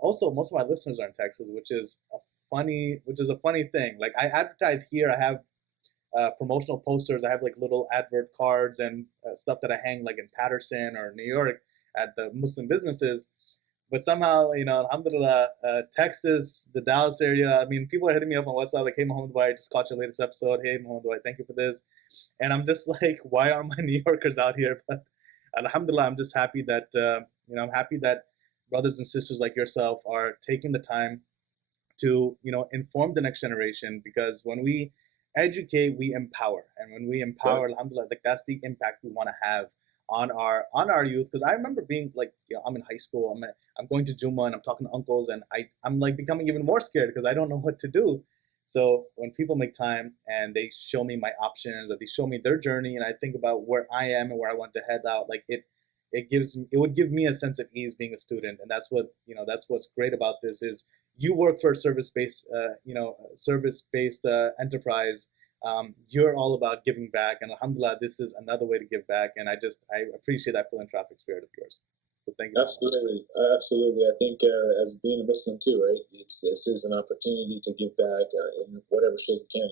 Also, most of my listeners are in Texas, which is a funny thing. Like I advertise here, I have promotional posters. I have like little advert cards and stuff that I hang like in Patterson or New York at the Muslim businesses. But somehow, alhamdulillah, Texas, the Dallas area, I mean, people are hitting me up on WhatsApp like, hey, Mohammed Bari, I just caught your latest episode. Hey, Mohammed Bari, thank you for this. And I'm just like, why are my New Yorkers out here? But alhamdulillah, I'm just happy that, I'm happy that brothers and sisters like yourself are taking the time to, inform the next generation, because when we educate, we empower. And when we empower, alhamdulillah, like that's the impact we want to have on our youth. Because I remember being like, I'm in high school, I'm going to Juma and I'm talking to uncles, and I'm like becoming even more scared because I don't know what to do. So when people make time and they show me my options, or they show me their journey, and I think about where I am and where I want to head out, like it would give me a sense of ease being a student. And that's what's great about this is you work for a service based enterprise. You're all about giving back, and alhamdulillah, this is another way to give back. And I appreciate that philanthropic spirit of yours. So thank you. Absolutely, absolutely. I think as being a Muslim too, right? This is an opportunity to give back in whatever shape you can.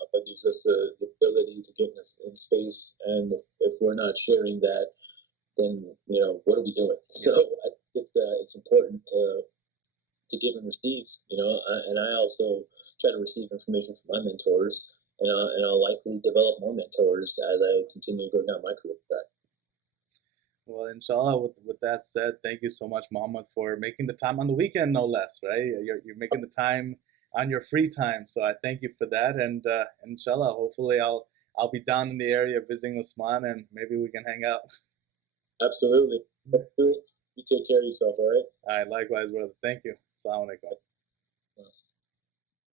Allah gives us the ability to get in space, and if we're not sharing that, then what are we doing? So it's important to give and receive. And I also try to receive information from my mentors, and I'll likely develop more mentors as I continue going down my career track. Well, inshallah, with that said, thank you so much, Muhammad, for making the time on the weekend, no less, right? You're making the time on your free time. So I thank you for that. And inshallah, hopefully I'll be down in the area visiting Usman, and maybe we can hang out. Absolutely. You take care of yourself, all right? All right, likewise, brother. Thank you. Assalamu alaikum.